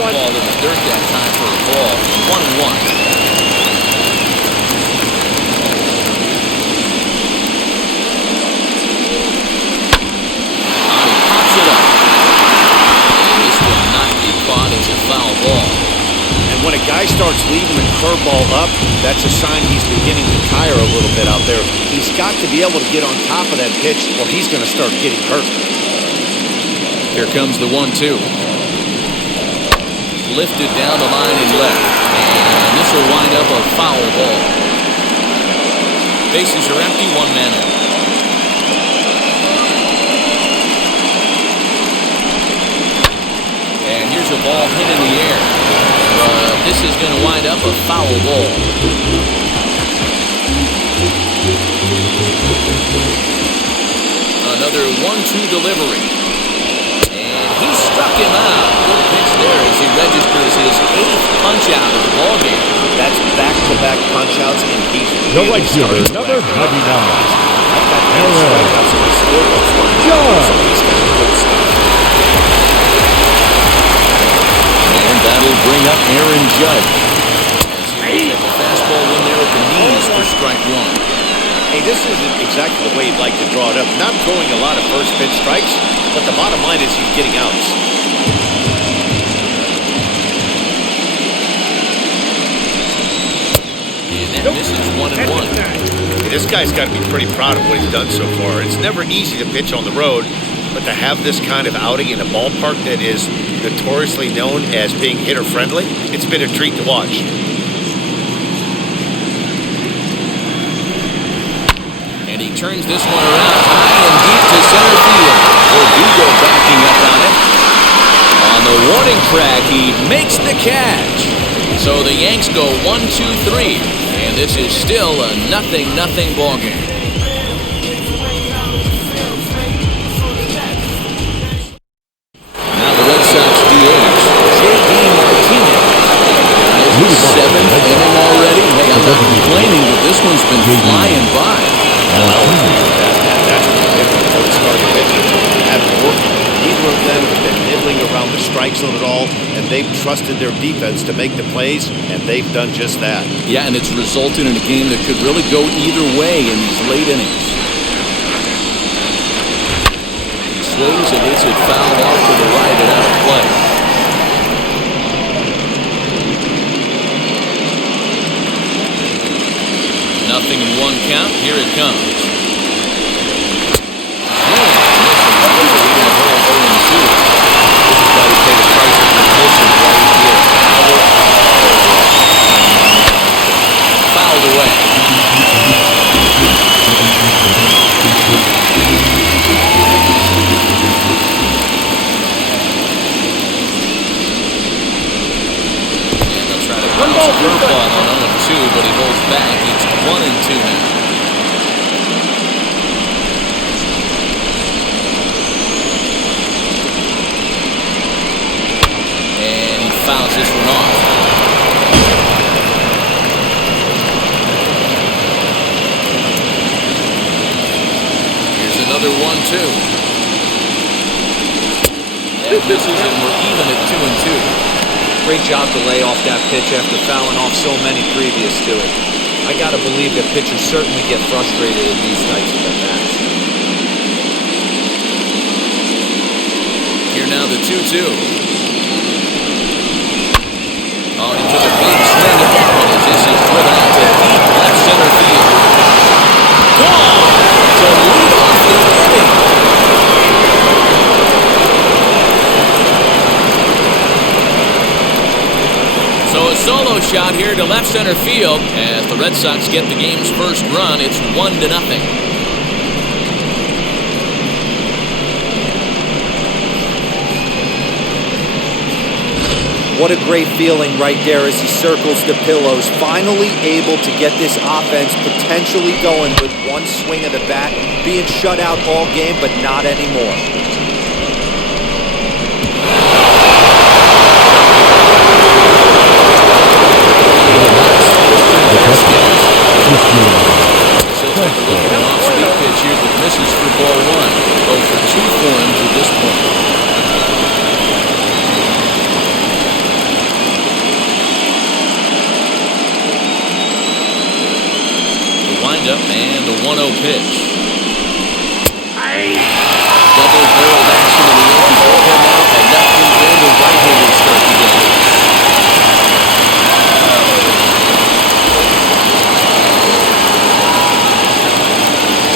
Ball in the dirt that time for a ball. 1-1. He pops it up. And this will not be caught as a foul ball. And when a guy starts leaving the curveball up, that's a sign he's beginning to tire a little bit out there. He's got to be able to get on top of that pitch or he's going to start getting hurt. Here comes the 1-2. Lifted down the line and left. And this will wind up a foul ball. Bases are empty, one man out. the ball hit in the air. But this is going to wind up a foul ball. Another 1-2 delivery. And he struck him out. Good pitch there as he registers his 8th punch-out of the ballgame. That's back-to-back punch-outs, and he's The right fielder, number 99. Aaron And that'll bring up Aaron Judge. The fastball in there at the knees for strike one. Hey, this isn't exactly the way you'd like to draw it up. Not throwing a lot of first pitch strikes, but the bottom line is he's getting outs. And that misses 1-1. This guy's got to be pretty proud of what he's done so far. It's never easy to pitch on the road, but to have this kind of outing in a ballpark that is notoriously known as being hitter-friendly, it's been a treat to watch. And he turns this one around high and deep to center field. Verdugo backing up on it. On the warning track, he makes the catch. So the Yanks go 1-2-3. And this is still a 0-0 ball game. Now the Red Sox DH, J.D. Martinez. His 7th inning already. Hey, I'm not complaining, but this one's been flying by. That's what different starting pitchers have worked. Neither of them have been nibbling around the strike zone at all, and they've trusted their defense to make the plays, and they've done just that. Yeah, and it's resulted in a game that could really go either way in these late innings. He swings and hits it fouled off to the right and out of play. Nothing in one count. Here it comes. Fouled away. And they'll try to bounce a curveball on 0-2, but he holds back. It's 1-2 now. And he fouls this one off. Another 1-2. That misses, and we're even at 2-2. Great job to lay off that pitch after fouling off so many previous to it. I got to believe that pitchers certainly get frustrated in these types of at-bats. Here now the 2-2. Oh, he took a big swing at that one as this is driven out to deep left center field. Gone to lead off the inning. So a solo shot here to left center field as the Red Sox get the game's first run. It's 1-0. What a great feeling right there as he circles the pillows. Finally able to get this offense potentially going with one swing of the bat. Being shut out all game, but not anymore. An off-speed pitch here that misses for ball one. 0 for 2 for him to this point. Up and the 1-0 pitch. Double-barreled action in the Yankees bullpen now. And lefty and the right-hander start the game.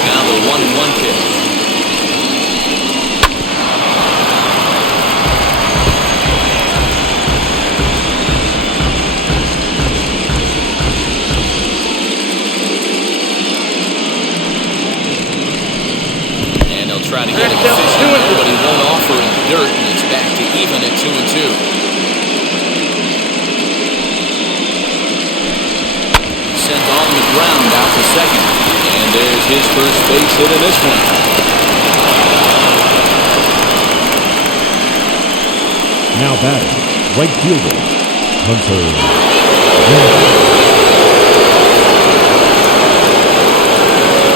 Now the 1-1 pitch. Trying to get him efficient, but he won't offer him dirt, and it's back to even at 2-2. the ground out to second. And there's his first base hit in this one. Now batting, right fielder, Hunter.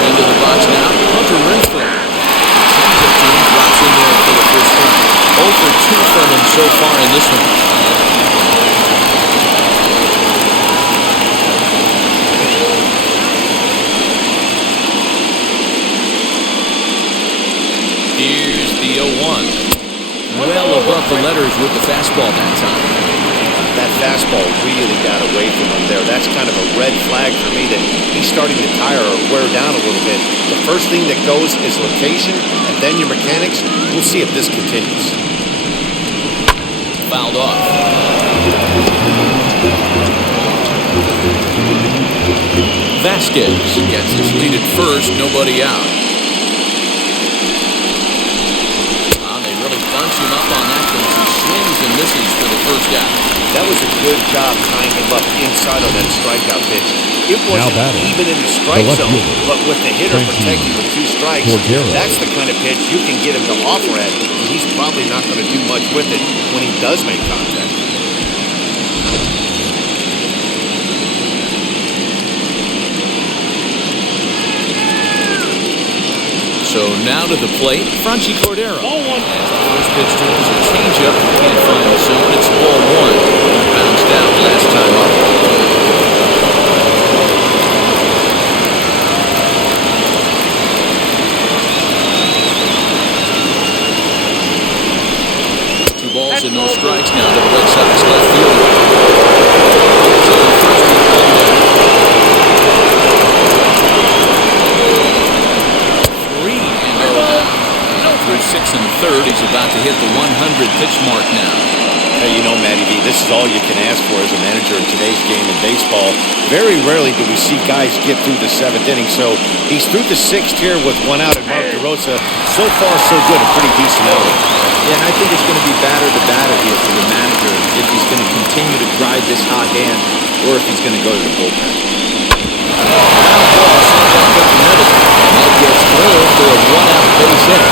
Into the box now, Hunter Renfroe. Changeup to him, drops in there for the first strike. 0 for 2 from him so far in this one. Here's the 0-1. Well above the letters with the fastball that time. That fastball really got away from him there. That's kind of a red flag for me that he's starting to tire or wear down a little bit. The first thing that goes is location, and then your mechanics. We'll see if this continues. Fouled off. Vasquez gets his lead at first, nobody out. They really bunch him up on that one. He swings and misses for the first out. That was a good job tying him up inside on that strikeout pitch. It wasn't even in the strike zone, but with the hitter protecting with 2 strikes, that's the kind of pitch you can get him to offer at. He's probably not going to do much with it when he does make contact. So now to the plate, Franchi Cordero. Ball 1. As the first pitch to him is a changeup. He can't find the zone. It's ball 1. Bounced out last time up. Two balls and no strikes now to the Red Sox left fielder. So the first one called down. 6 1/3. He's about to hit the 100 pitch mark now. Hey, you know, Matty V, this is all you can ask for as a manager in today's game in baseball. Very rarely do we see guys get through the 7th inning. So he's through the 6th here with 1 out at Mark DeRosa. So far, so good. A pretty decent outing. Yeah, and I think it's going to be batter to batter here for the manager if he's going to continue to drive this hot hand or if he's going to go to the bullpen. Now ball sent back up the middle. And that gets through for a 1-out base hit.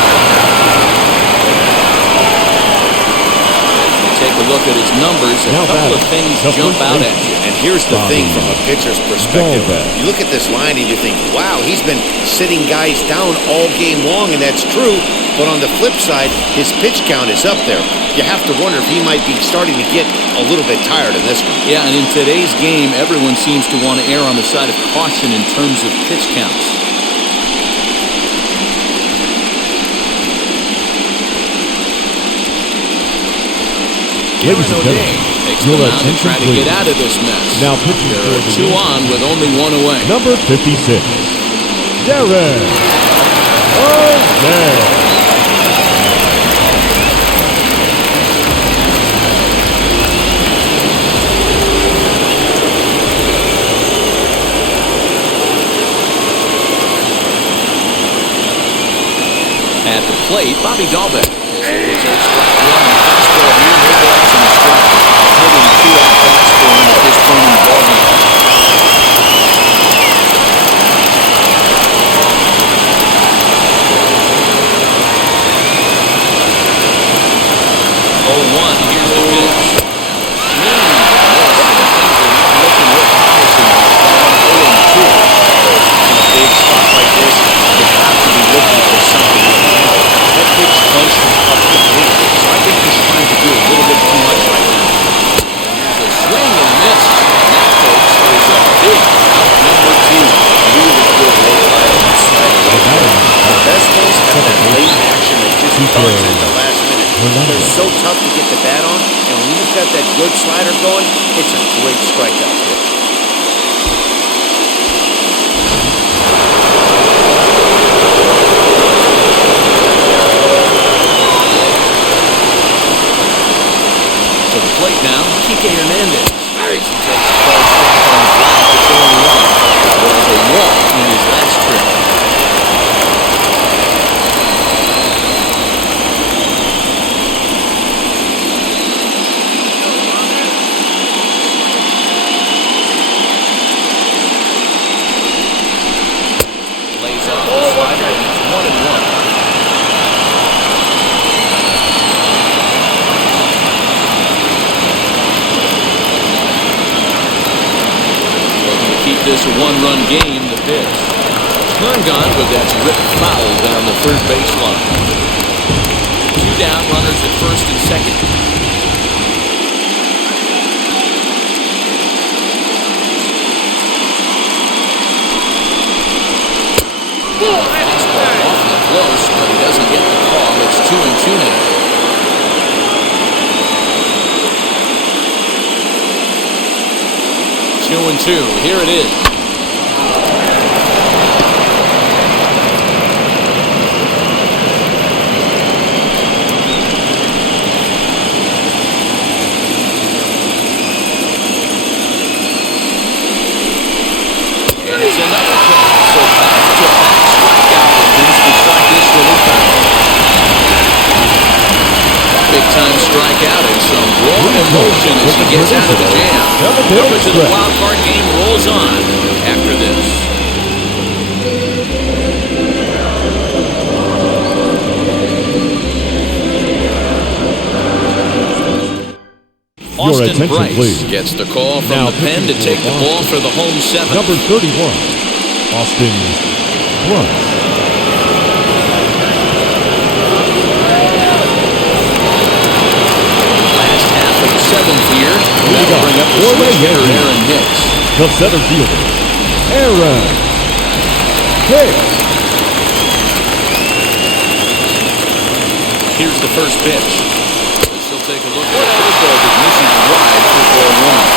Take a look at his numbers. A couple of things jump out at you. And here's the thing from a pitcher's perspective. You look at this line and you think, wow, he's been sitting guys down all game long, and that's true. But on the flip side, his pitch count is up there. You have to wonder if he might be starting to get a little bit tired in this one. Yeah, and in today's game, everyone seems to want to err on the side of caution in terms of pitch counts. Ladies and gentlemen, takes them out to try to get out of this mess. Now pitching there are 2 on with only 1 away. Number 56, Darren O'Day. At the plate, Bobby Dahlbeck. It's a strike 1 and fastball here. No balls and a strike. Hitting 2 at-bats for him at this point in the ballgame. Here's the pitch. Swing and miss, and things are not looking real promising. 0-2. In a big spot like this, you have to be looking for something to handle. That pitch bunched him up completely, so I think he's trying to do a little bit too much right now. Here's a swing and a miss. And that, folks, is a big out number 2. Really good low fire on the slider right there. The best ones have that late action that just starts at the last minute. They're so tough to get the bat on, and when you've got that good slider going, it's a great strikeout pitch. To the plate now, Kike Hernandez. He takes a ball strike on the ground. It's 0-1. That was a walk in his last trip. this a one-run game. The pitch. Swung on, but that's ripped foul down the third baseline. 2 down, runners at first and second. Fastball awfully close, but he doesn't get the call. It's 2-2 now. 2-2. Here it is. And it's another pitch. So back-to-back strikeout attempts to start this relief out. Big-time strikeout and some raw emotion as he gets out of the jam. Coverage of the wild card game rolls on after this. Your Austin attention, Bryce please. gets the call from Now the pen to pitching take for the ball for the home seventh. Number 31, Austin Bryce. Last half of the seventh here. Here we That'll go. bring up the For the switch hitter, Yankees. Aaron Hicks. The center fielder, Aaron Hicks. Here's the first pitch. She'll take a look at it. Curveball that misses wide for ball one.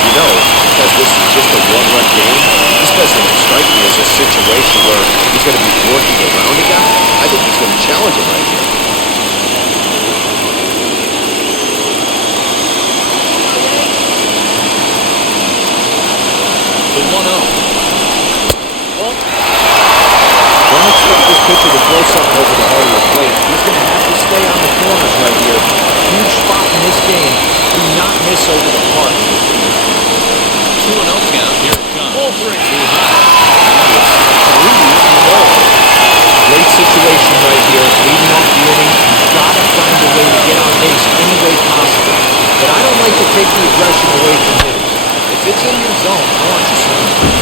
You know, because this is just a one-run game, this doesn't strike me as a situation where he's going to be working around a guy. I think he's going to challenge him right here. The 1-0. Don't expect this pitcher to throw something over the heart of the plate. He's going to have to stay on the corners right here. Huge spot in this game. Do not miss over the heart. 2-0 count. Here it comes. Too high. Great situation right here. Leading off the inning. You've got to find a way to get on base any way possible. But I don't like to take the aggression away from hitters. If it's in your zone, I want you swinging.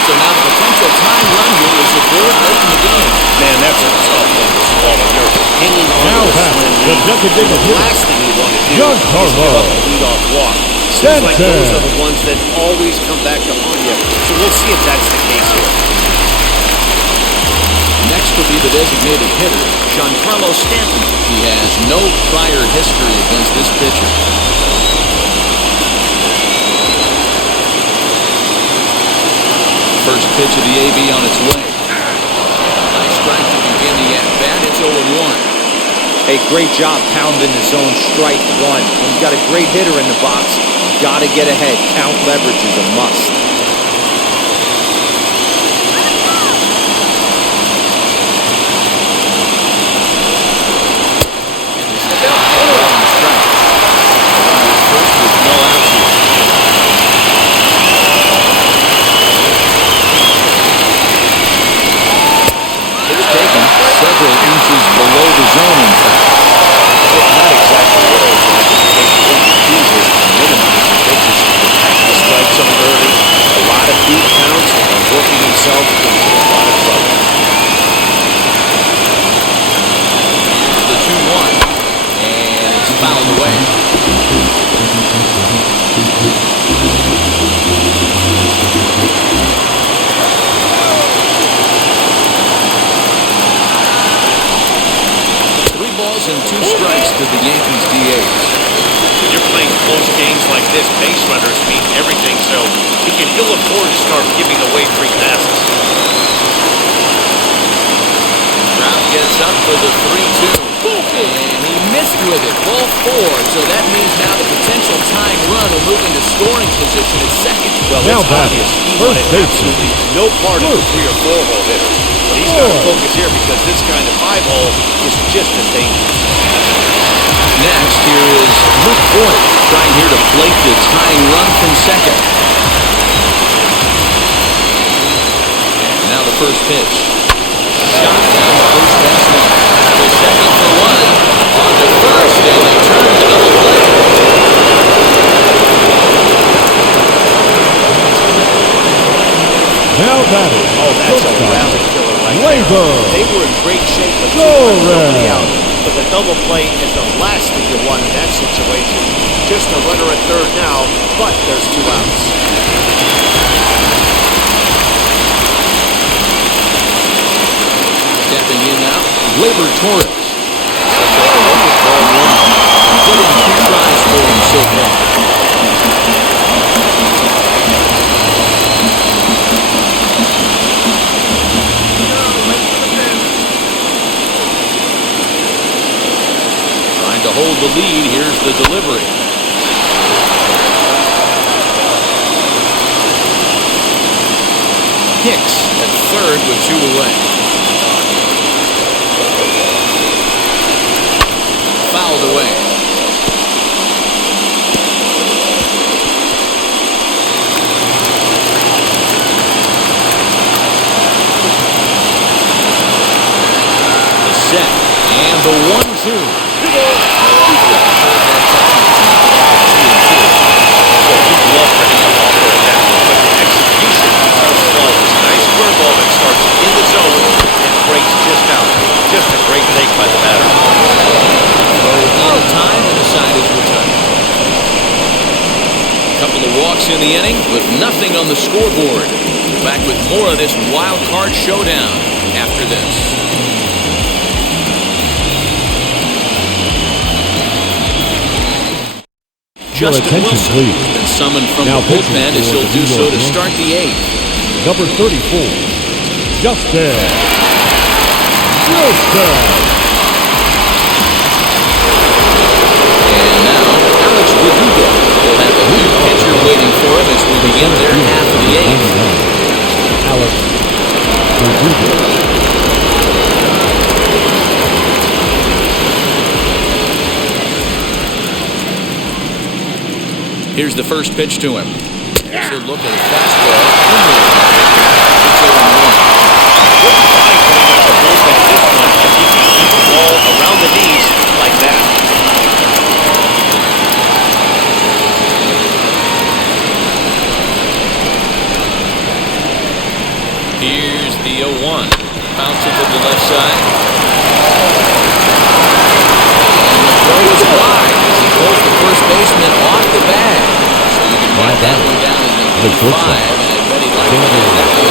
So now the potential time run here is aboard late in the game. Man, that's a tough one to swallow. You're hanging on Now to back, this the lead. designated The hitter, last thing you want to do John is Carlo. give up a leadoff walk. Seems like those are the ones that always come back to haunt you. So we'll see if that's the case here. Next will be the designated hitter, Giancarlo Stanton. He has no prior history against this pitcher. First pitch of the AB on its way. Nice strike to begin the at-bat. It's 0-1. Hey, great job pounding the zone strike one. When you've got a great hitter in the box, you got to get ahead. Count leverage is a must. First with no outs here. It's taken several inches below the zone, in fact. Not exactly what I was like. What you do is minimize the pitches, protect the strike zone early. A lot of deep counts and working himself into a lot of trouble. Here's the 2-1, and it's fouled away. And 2 strikes to the Yankees DH. When you're playing close games like this, base runners mean everything, so he can ill afford to start giving away free passes. Trout gets up for the 3-2. And he missed with it, ball 4. So that means now the potential tying run will move into scoring position at second. Well, Now it's batting, obvious he first wanted baseman, absolutely no part of the 3 or 4 hole hitter. But he's got to focus here because this kind of 5 hole is just as dangerous. Next, here is Luke Voigt trying here to plate the tying run from second. And now the first pitch. Shot down the first baseline. To second for one. On to first, and they turn the double play. Now batting. Oh, that's a rally killer right Labor. there. They were in great shape, but nobody out. But the double play is the last thing you want in that situation. Just a runner at third now, but there's 2 outs. Stepping in now, Gleyber Torres. Ball one. Getting 2 tries for him so far. Trying to hold the lead. Here's the delivery. Hicks at third with 2 away. Fouled away. The set and the 1-2. Love for him to offer at that one, but the execution becomes flawless. Nice curveball that starts in the zone and breaks just out. Just a great take by the batter. In time, and the side is retired. A couple of walks in the inning with nothing on the scoreboard. Back with more of this wild card showdown after this. Justin Wilson please. has been summoned from Now the bullpen as he'll do so to start the 8th. Number 34, Justin Wilson. And now, Alex Verdugo will have a new pitcher waiting for him as we begin their half of the 8th. Alex Verdugo. Here's the first pitch to him. Here's a look at his fastball. It's 0-1. Good find coming out of the bullpen this one as he can keep the ball around the knees like that. Here's the 0-1. Bounce it to the left side. And the throw is wide as he pulls the first baseman off the bag. So you can mark that one down as number 5, and I bet he'd like to get that one.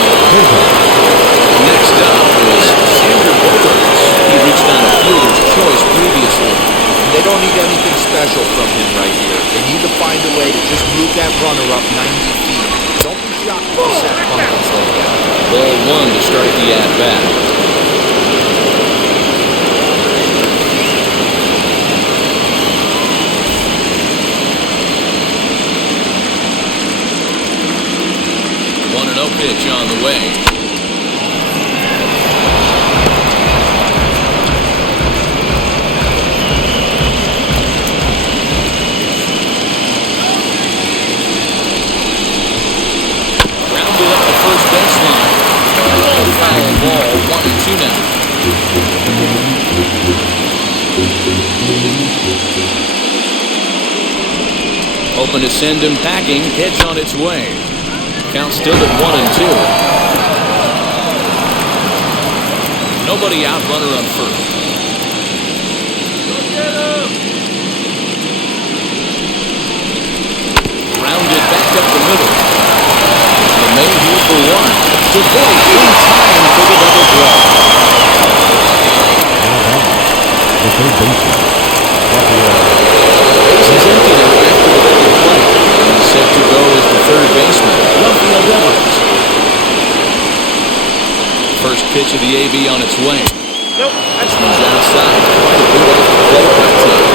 Next up was Xander Bogaerts. He reached on a fielder's choice previously. They don't need anything special from him right here. They need to find a way to just move that runner up 90 feet. Don't be shocked if the set buckets like that. Ball 1 to start the at-bat. No pitch on the way. Grounded up the first baseline. Foul ball, 1-2 now. Hoping to send him packing. Pitch on its way. Count still at 1-2. Nobody out, runner on first. Rounded back up the middle. LeMahieu for 1. DeVoy in time for the double play. The third baseman. Base is empty now after the double play. And set to go as the third baseman, Rafael Devers. First pitch of the AB on its way. Nope, that's He's outside. Quite a bit off the plate that time.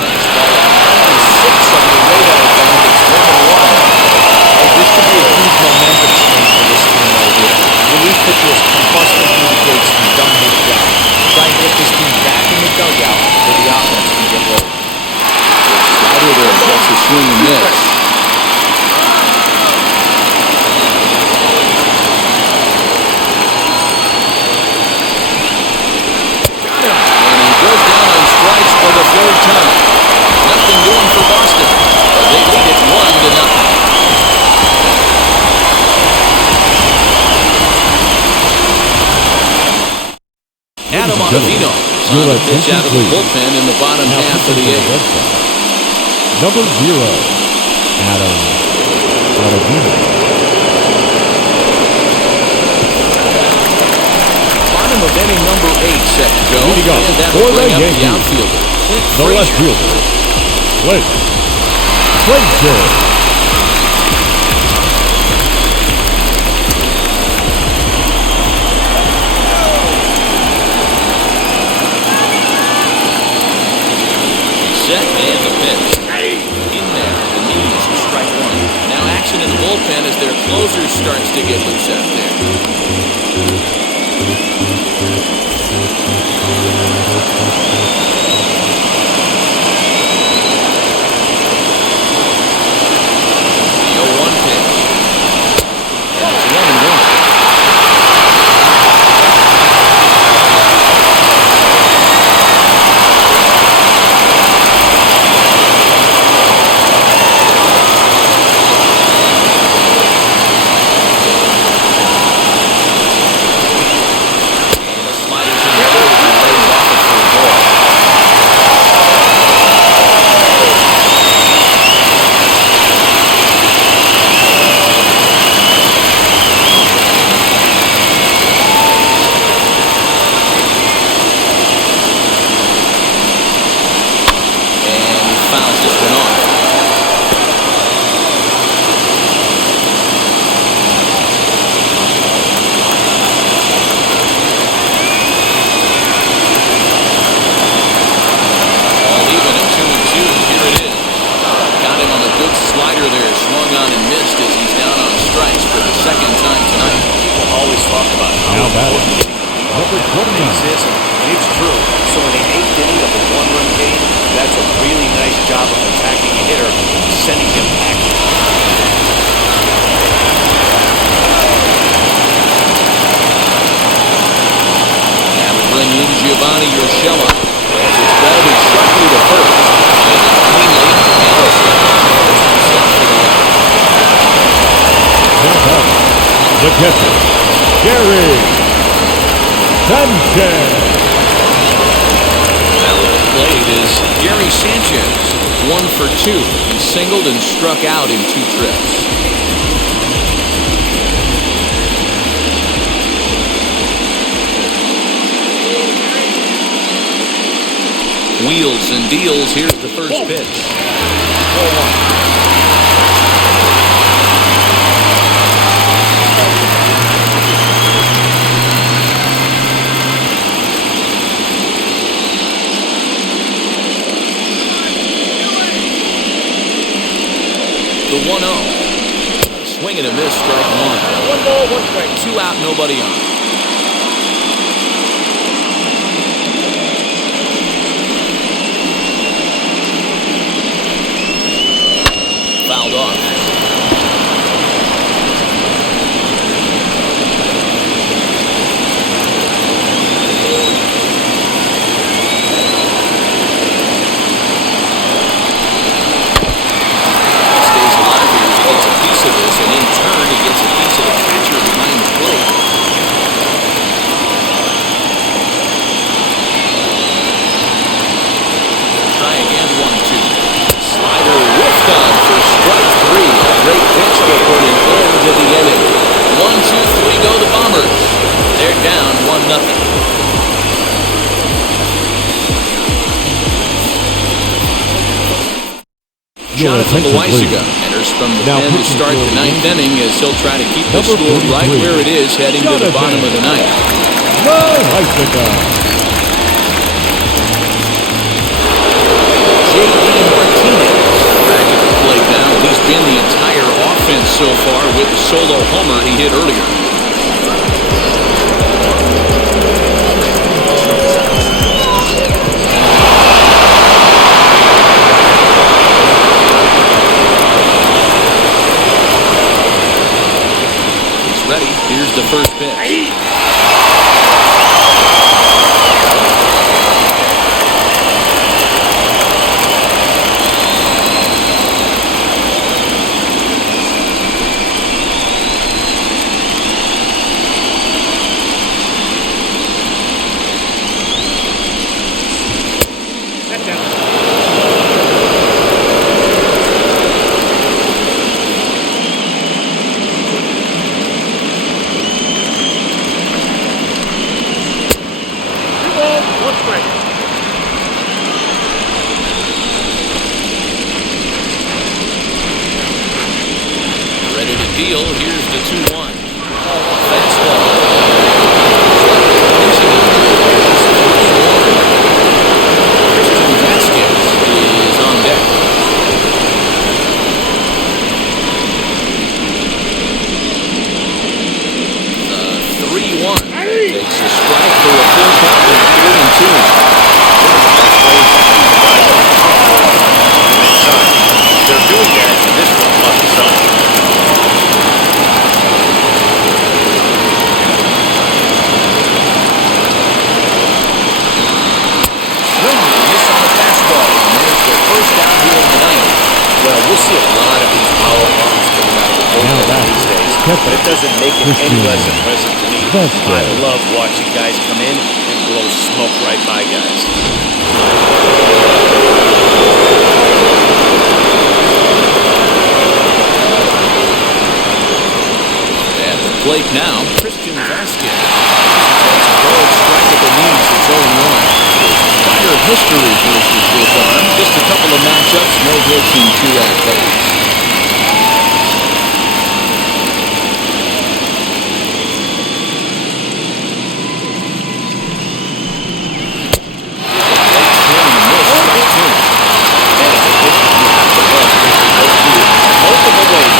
Fastball 96 on the radar gun. It's 1-1. Hey, this could be a huge momentum swing for this team right here. Relief pitchers come busting through the gates and done his job. Try and get this team back in the dugout so the offense can get rolling. Slider there, gets a swing and miss. And he goes down on strikes for the third time. Nothing doing for Boston. They lead it 1-0. Adam Ottavino on the pitch out of the bullpen in the bottom half of the eighth. Number 0, Adam Ottavino. Bottom of inning number 8 set to go. Leading up And that'll for the bring up the Yankees, outfielder. the left fielder, Clint Frazier. Set and the pitch. In there, the knees, strike one. Now action in the bullpen as their closer starts to get loose out there. The 0-1 pitch. And it's 1-1. The catcher, Gary Sanchez. That was played is Gary Sanchez. 1 for 2. He singled and struck out in 2 trips. Wheels and deals. Here's the first pitch. 4-1. The 1-0. Swing and a miss, strike one. 1 ball, 1 strike. 2 out, nobody on. Fouled off. And in turn, he gets a piece of the catcher behind the plate. Try again, 1-2. Slider whiffed on for strike 3. A great pitch to put an end to the inning. 1-2-3 go the Bombers. They're down 1-0. Jonathan Loaisiga enters from the pen to start the 9th inning as he'll try to keep the score right where it is heading to the bottom of the 9th. Loaisiga. J.D. Martinez back at the plate now. He's been the entire offense so far with the solo homer he hit earlier. first pitch. Ready to deal. Here's the 2-1. Fastball. Christian Vasquez is on deck. The 3-1. Takes a strike for a full count and 3-2. They're doing that, and this one must suck. First down here in the ninth. Well, we'll see a lot of these power arms coming out of the bullpen these days, but it doesn't make it any less impressive to me. I love watching guys come in and blow smoke right by guys. At the plate now, Christian Vasquez. That's a bold strike at the knees. It's 0-1. Prior history versus this arm. Just a couple of matchups, no hits and 2 at-bats. Multiple ways.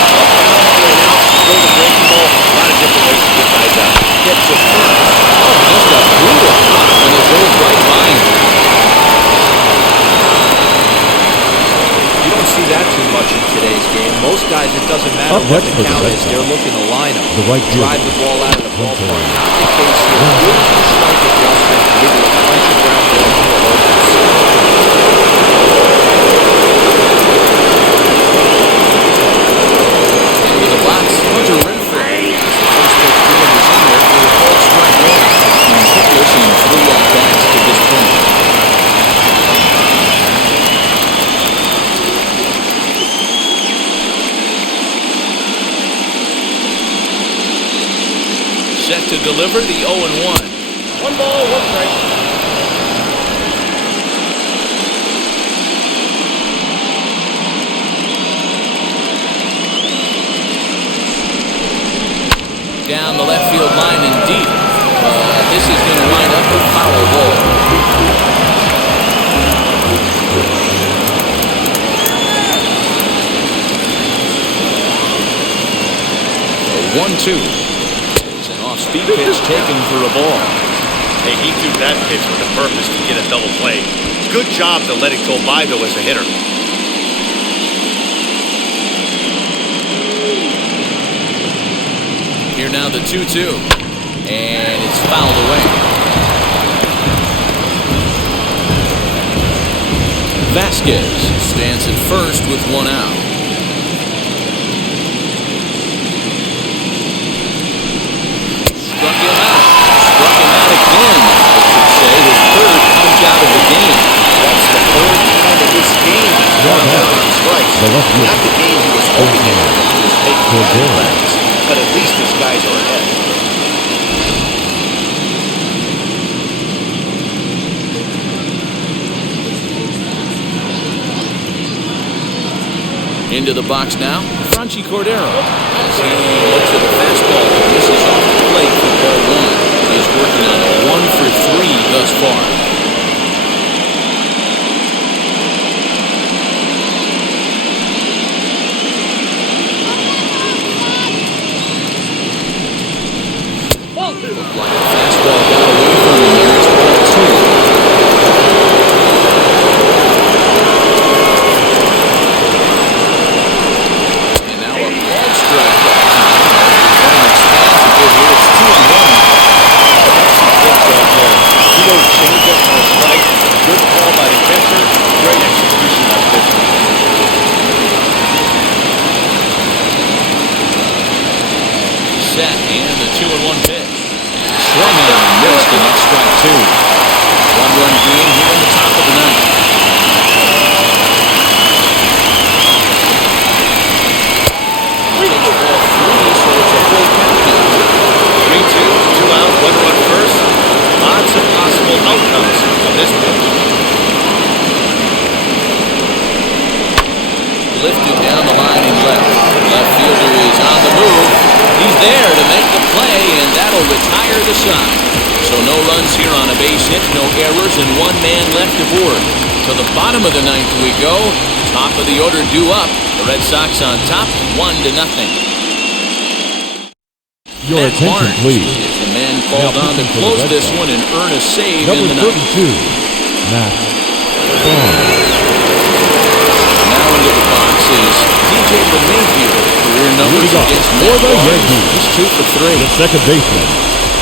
Throw the breaking ball. A lot of different ways to get guys out. Get to first. Oh, just a brutal pop, and it goes right by him. You don't see that too much in today's game. Most guys, it doesn't matter Up what next the for the count Red is. Sox, They're looking to line up, the right field. drive the ball out of the ballpark. Not the case here. Good strike adjustment, give you a bunch of ground balls to the Into the box, Hunter Renfroe. First pitch being the center for a ball strike one. He's hitless in 3 at-bats to this point. Set to deliver the 0-1. 1 ball, 1 strike. Down the left field line and deep. This is going to wind up a foul ball. A 1-2. Off-speed pitch taken for a ball. Hey, he threw that pitch with a purpose to get a double play. Good job to let it go by, though, as a hitter. Here now the 2-2. And it's fouled away. Vasquez stands at first with 1 out. Struck him out again. I should say his 3rd comes out of the game. That's the 3rd time of this game he's gone down on strikes. Not the game he was hoping in when he was taking batting practice, but at least his guys are ahead. Into the box now, Franchi Cordero. As he looks at the fastball, this is off the plate for ball 1. He is working on a 1 for 3 thus far. Looked like the fastball got away from him there. It's ball 2. and that's strike two. One-run game here in the top of the ninth. He takes ball three, so it's a full count now. 3-2, two out, one run first. Lots of possible outcomes on this pitch. Lifted down the line in left. Left fielder is on the move. He's there to make the play, and that'll retire the side. So no runs here on a base hit, no errors, and one man left aboard. To the bottom of the ninth we go. Top of the order due up. The Red Sox on top, 1-0. Your Matt attention, Barnes please. is the man called on to close this one and earn a save Number in the ninth. 32, Matt Barnes. Now into the box is DJ LeMahieu. Career numbers Leading off against for Matt the Barnes. Yankees. He's 2 for 3. The second baseman,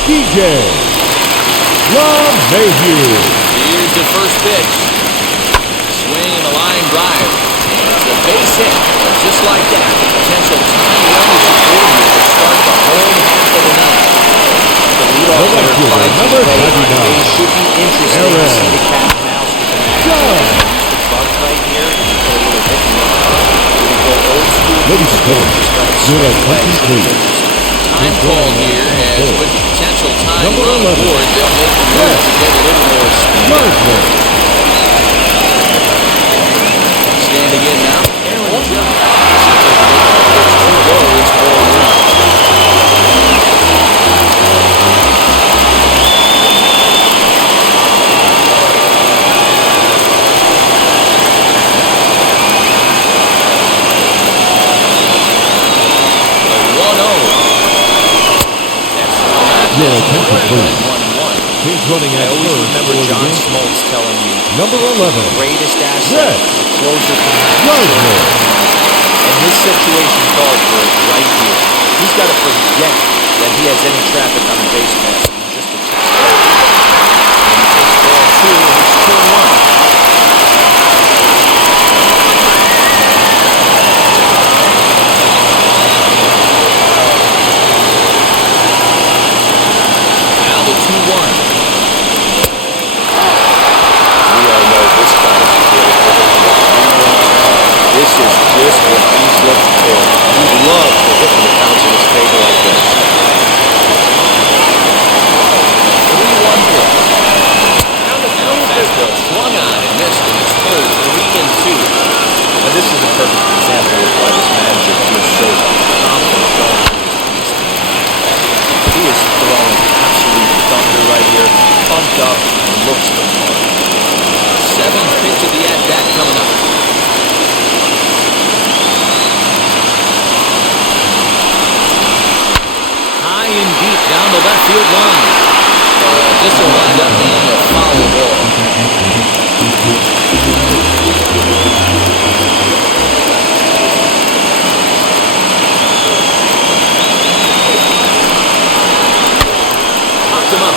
DJ LeMahieu. Here's the first pitch. Swing and a line drive. It's a base hit. But just like that, the potential tying run is aboard here to start the home half of the ninth. The leadoff hitter finds his number way. 99. It should be interesting to Aaron. see the cat and mouse with the match. John. Use the bugs right here. You put a little hit and run on it. We're going to go old school. Ladies and gentlemen, Just let it your swing away. attention, please. Time call here as with the potential tying Number run 11. aboard, they'll make the move to get a little more speed. Gardner. Standing in now, Aaron Judge. It's 2 goals for a run. Your attention, please. 1-1. He's running I at always first remember for the John Yankees. Smoltz telling me Number 11, greatest asset Red. a closer can have. Gardner. And this situation calls for it right here. He's got to forget that he has any traffic on the base pass. Just a Ball 2, and it's 2-1. Now the 2-1. We all know this guy is very difficult. This is just what he's looking for. He loves to hit when the count's in his favor like this. 3-1 pitch. Now fastball swung on and missed, and it's pulled 3-2. And this is a perfect example of why this manager feels so confident going into this game. He is throwing absolute thunder right here, pumped up, and looks the part. 7th pitch of the at-bat coming up. High and deep down the left field line. This will wind up being a foul ball. Popped him up.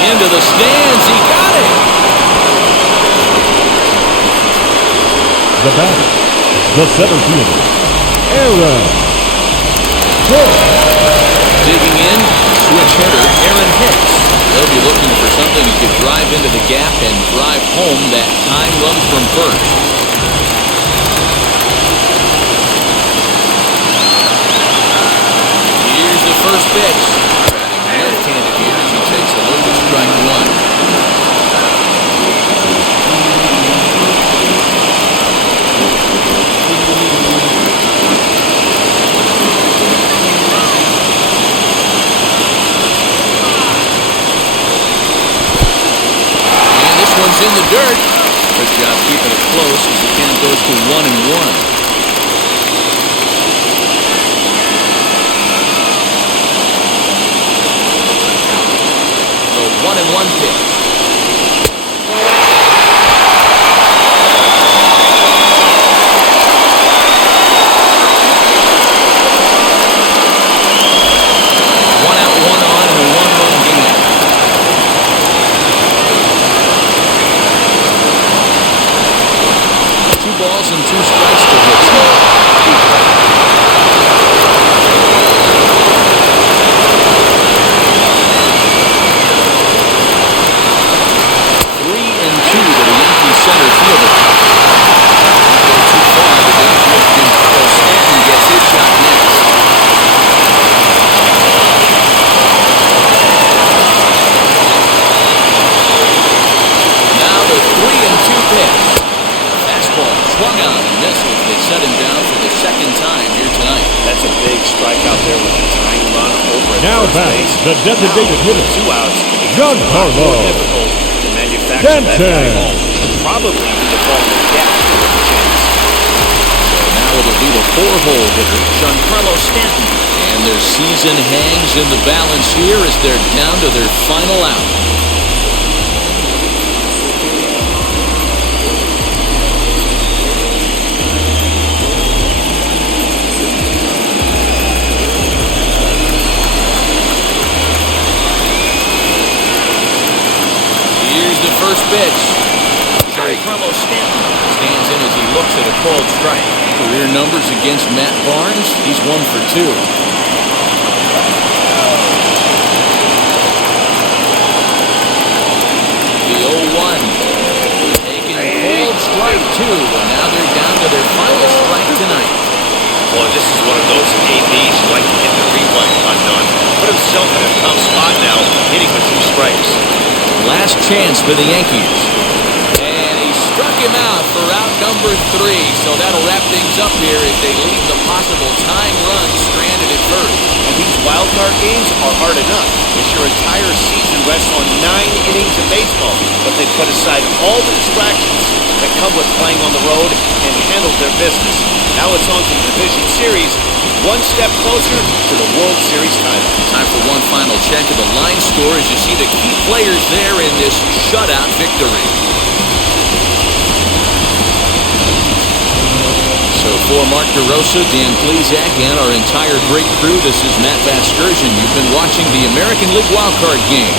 Into the stands. He got it. The batter, the center fielder, Aaron Hicks. Digging in, switch hitter Aaron Hicks. They'll be looking for something that could drive into the gap and drive home that tying run from first. Here's the first pitch. Batting left-handed here as he takes a look at strike 1. One's in the dirt. Good job keeping it close as the count goes to 1-1. The 1-1 pitch. One out, one on in a 1-run game. Balls and 2 strikes to Hicks now. set him down for the second time here tonight. That's a big strikeout there with the tying run over at Now first back, base. the designated Now, hitter, with 2 outs, it gets John a lot more Carlo. difficult to manufacture that guy home. Probably be the ball in the gap with a chance. Now it'll be the 4-hole hitter, Giancarlo Stanton. And their season hangs in the balance here as they're down to their final out. Here's the first pitch. Giancarlo Stanton stands in as he looks at a called strike. Career numbers against Matt Barnes, he's 1 for 2. The 0-1. Taking called strike 2, and now they're down to their final strike tonight. Boy, this is one of those ABs you like to get the replay undone. Put himself in a tough spot now, hitting with 2 strikes. Last chance for the Yankees. And he struck him out for out number 3. So that'll wrap things up here as they leave the possible time run stranded at first. And these wild card games are hard enough as your entire season rests on 9 innings of baseball. But they put aside all the distractions that come with playing on the road and handled their business. Now it's on to the division series, 1 step closer to the World Series title. Time for one final check of the line score as you see the key players there in this shutout victory. So for Mark DeRosa, Dan Plesac, and our entire great crew, this is Matt Vasgersian. You've been watching the American League Wildcard Game.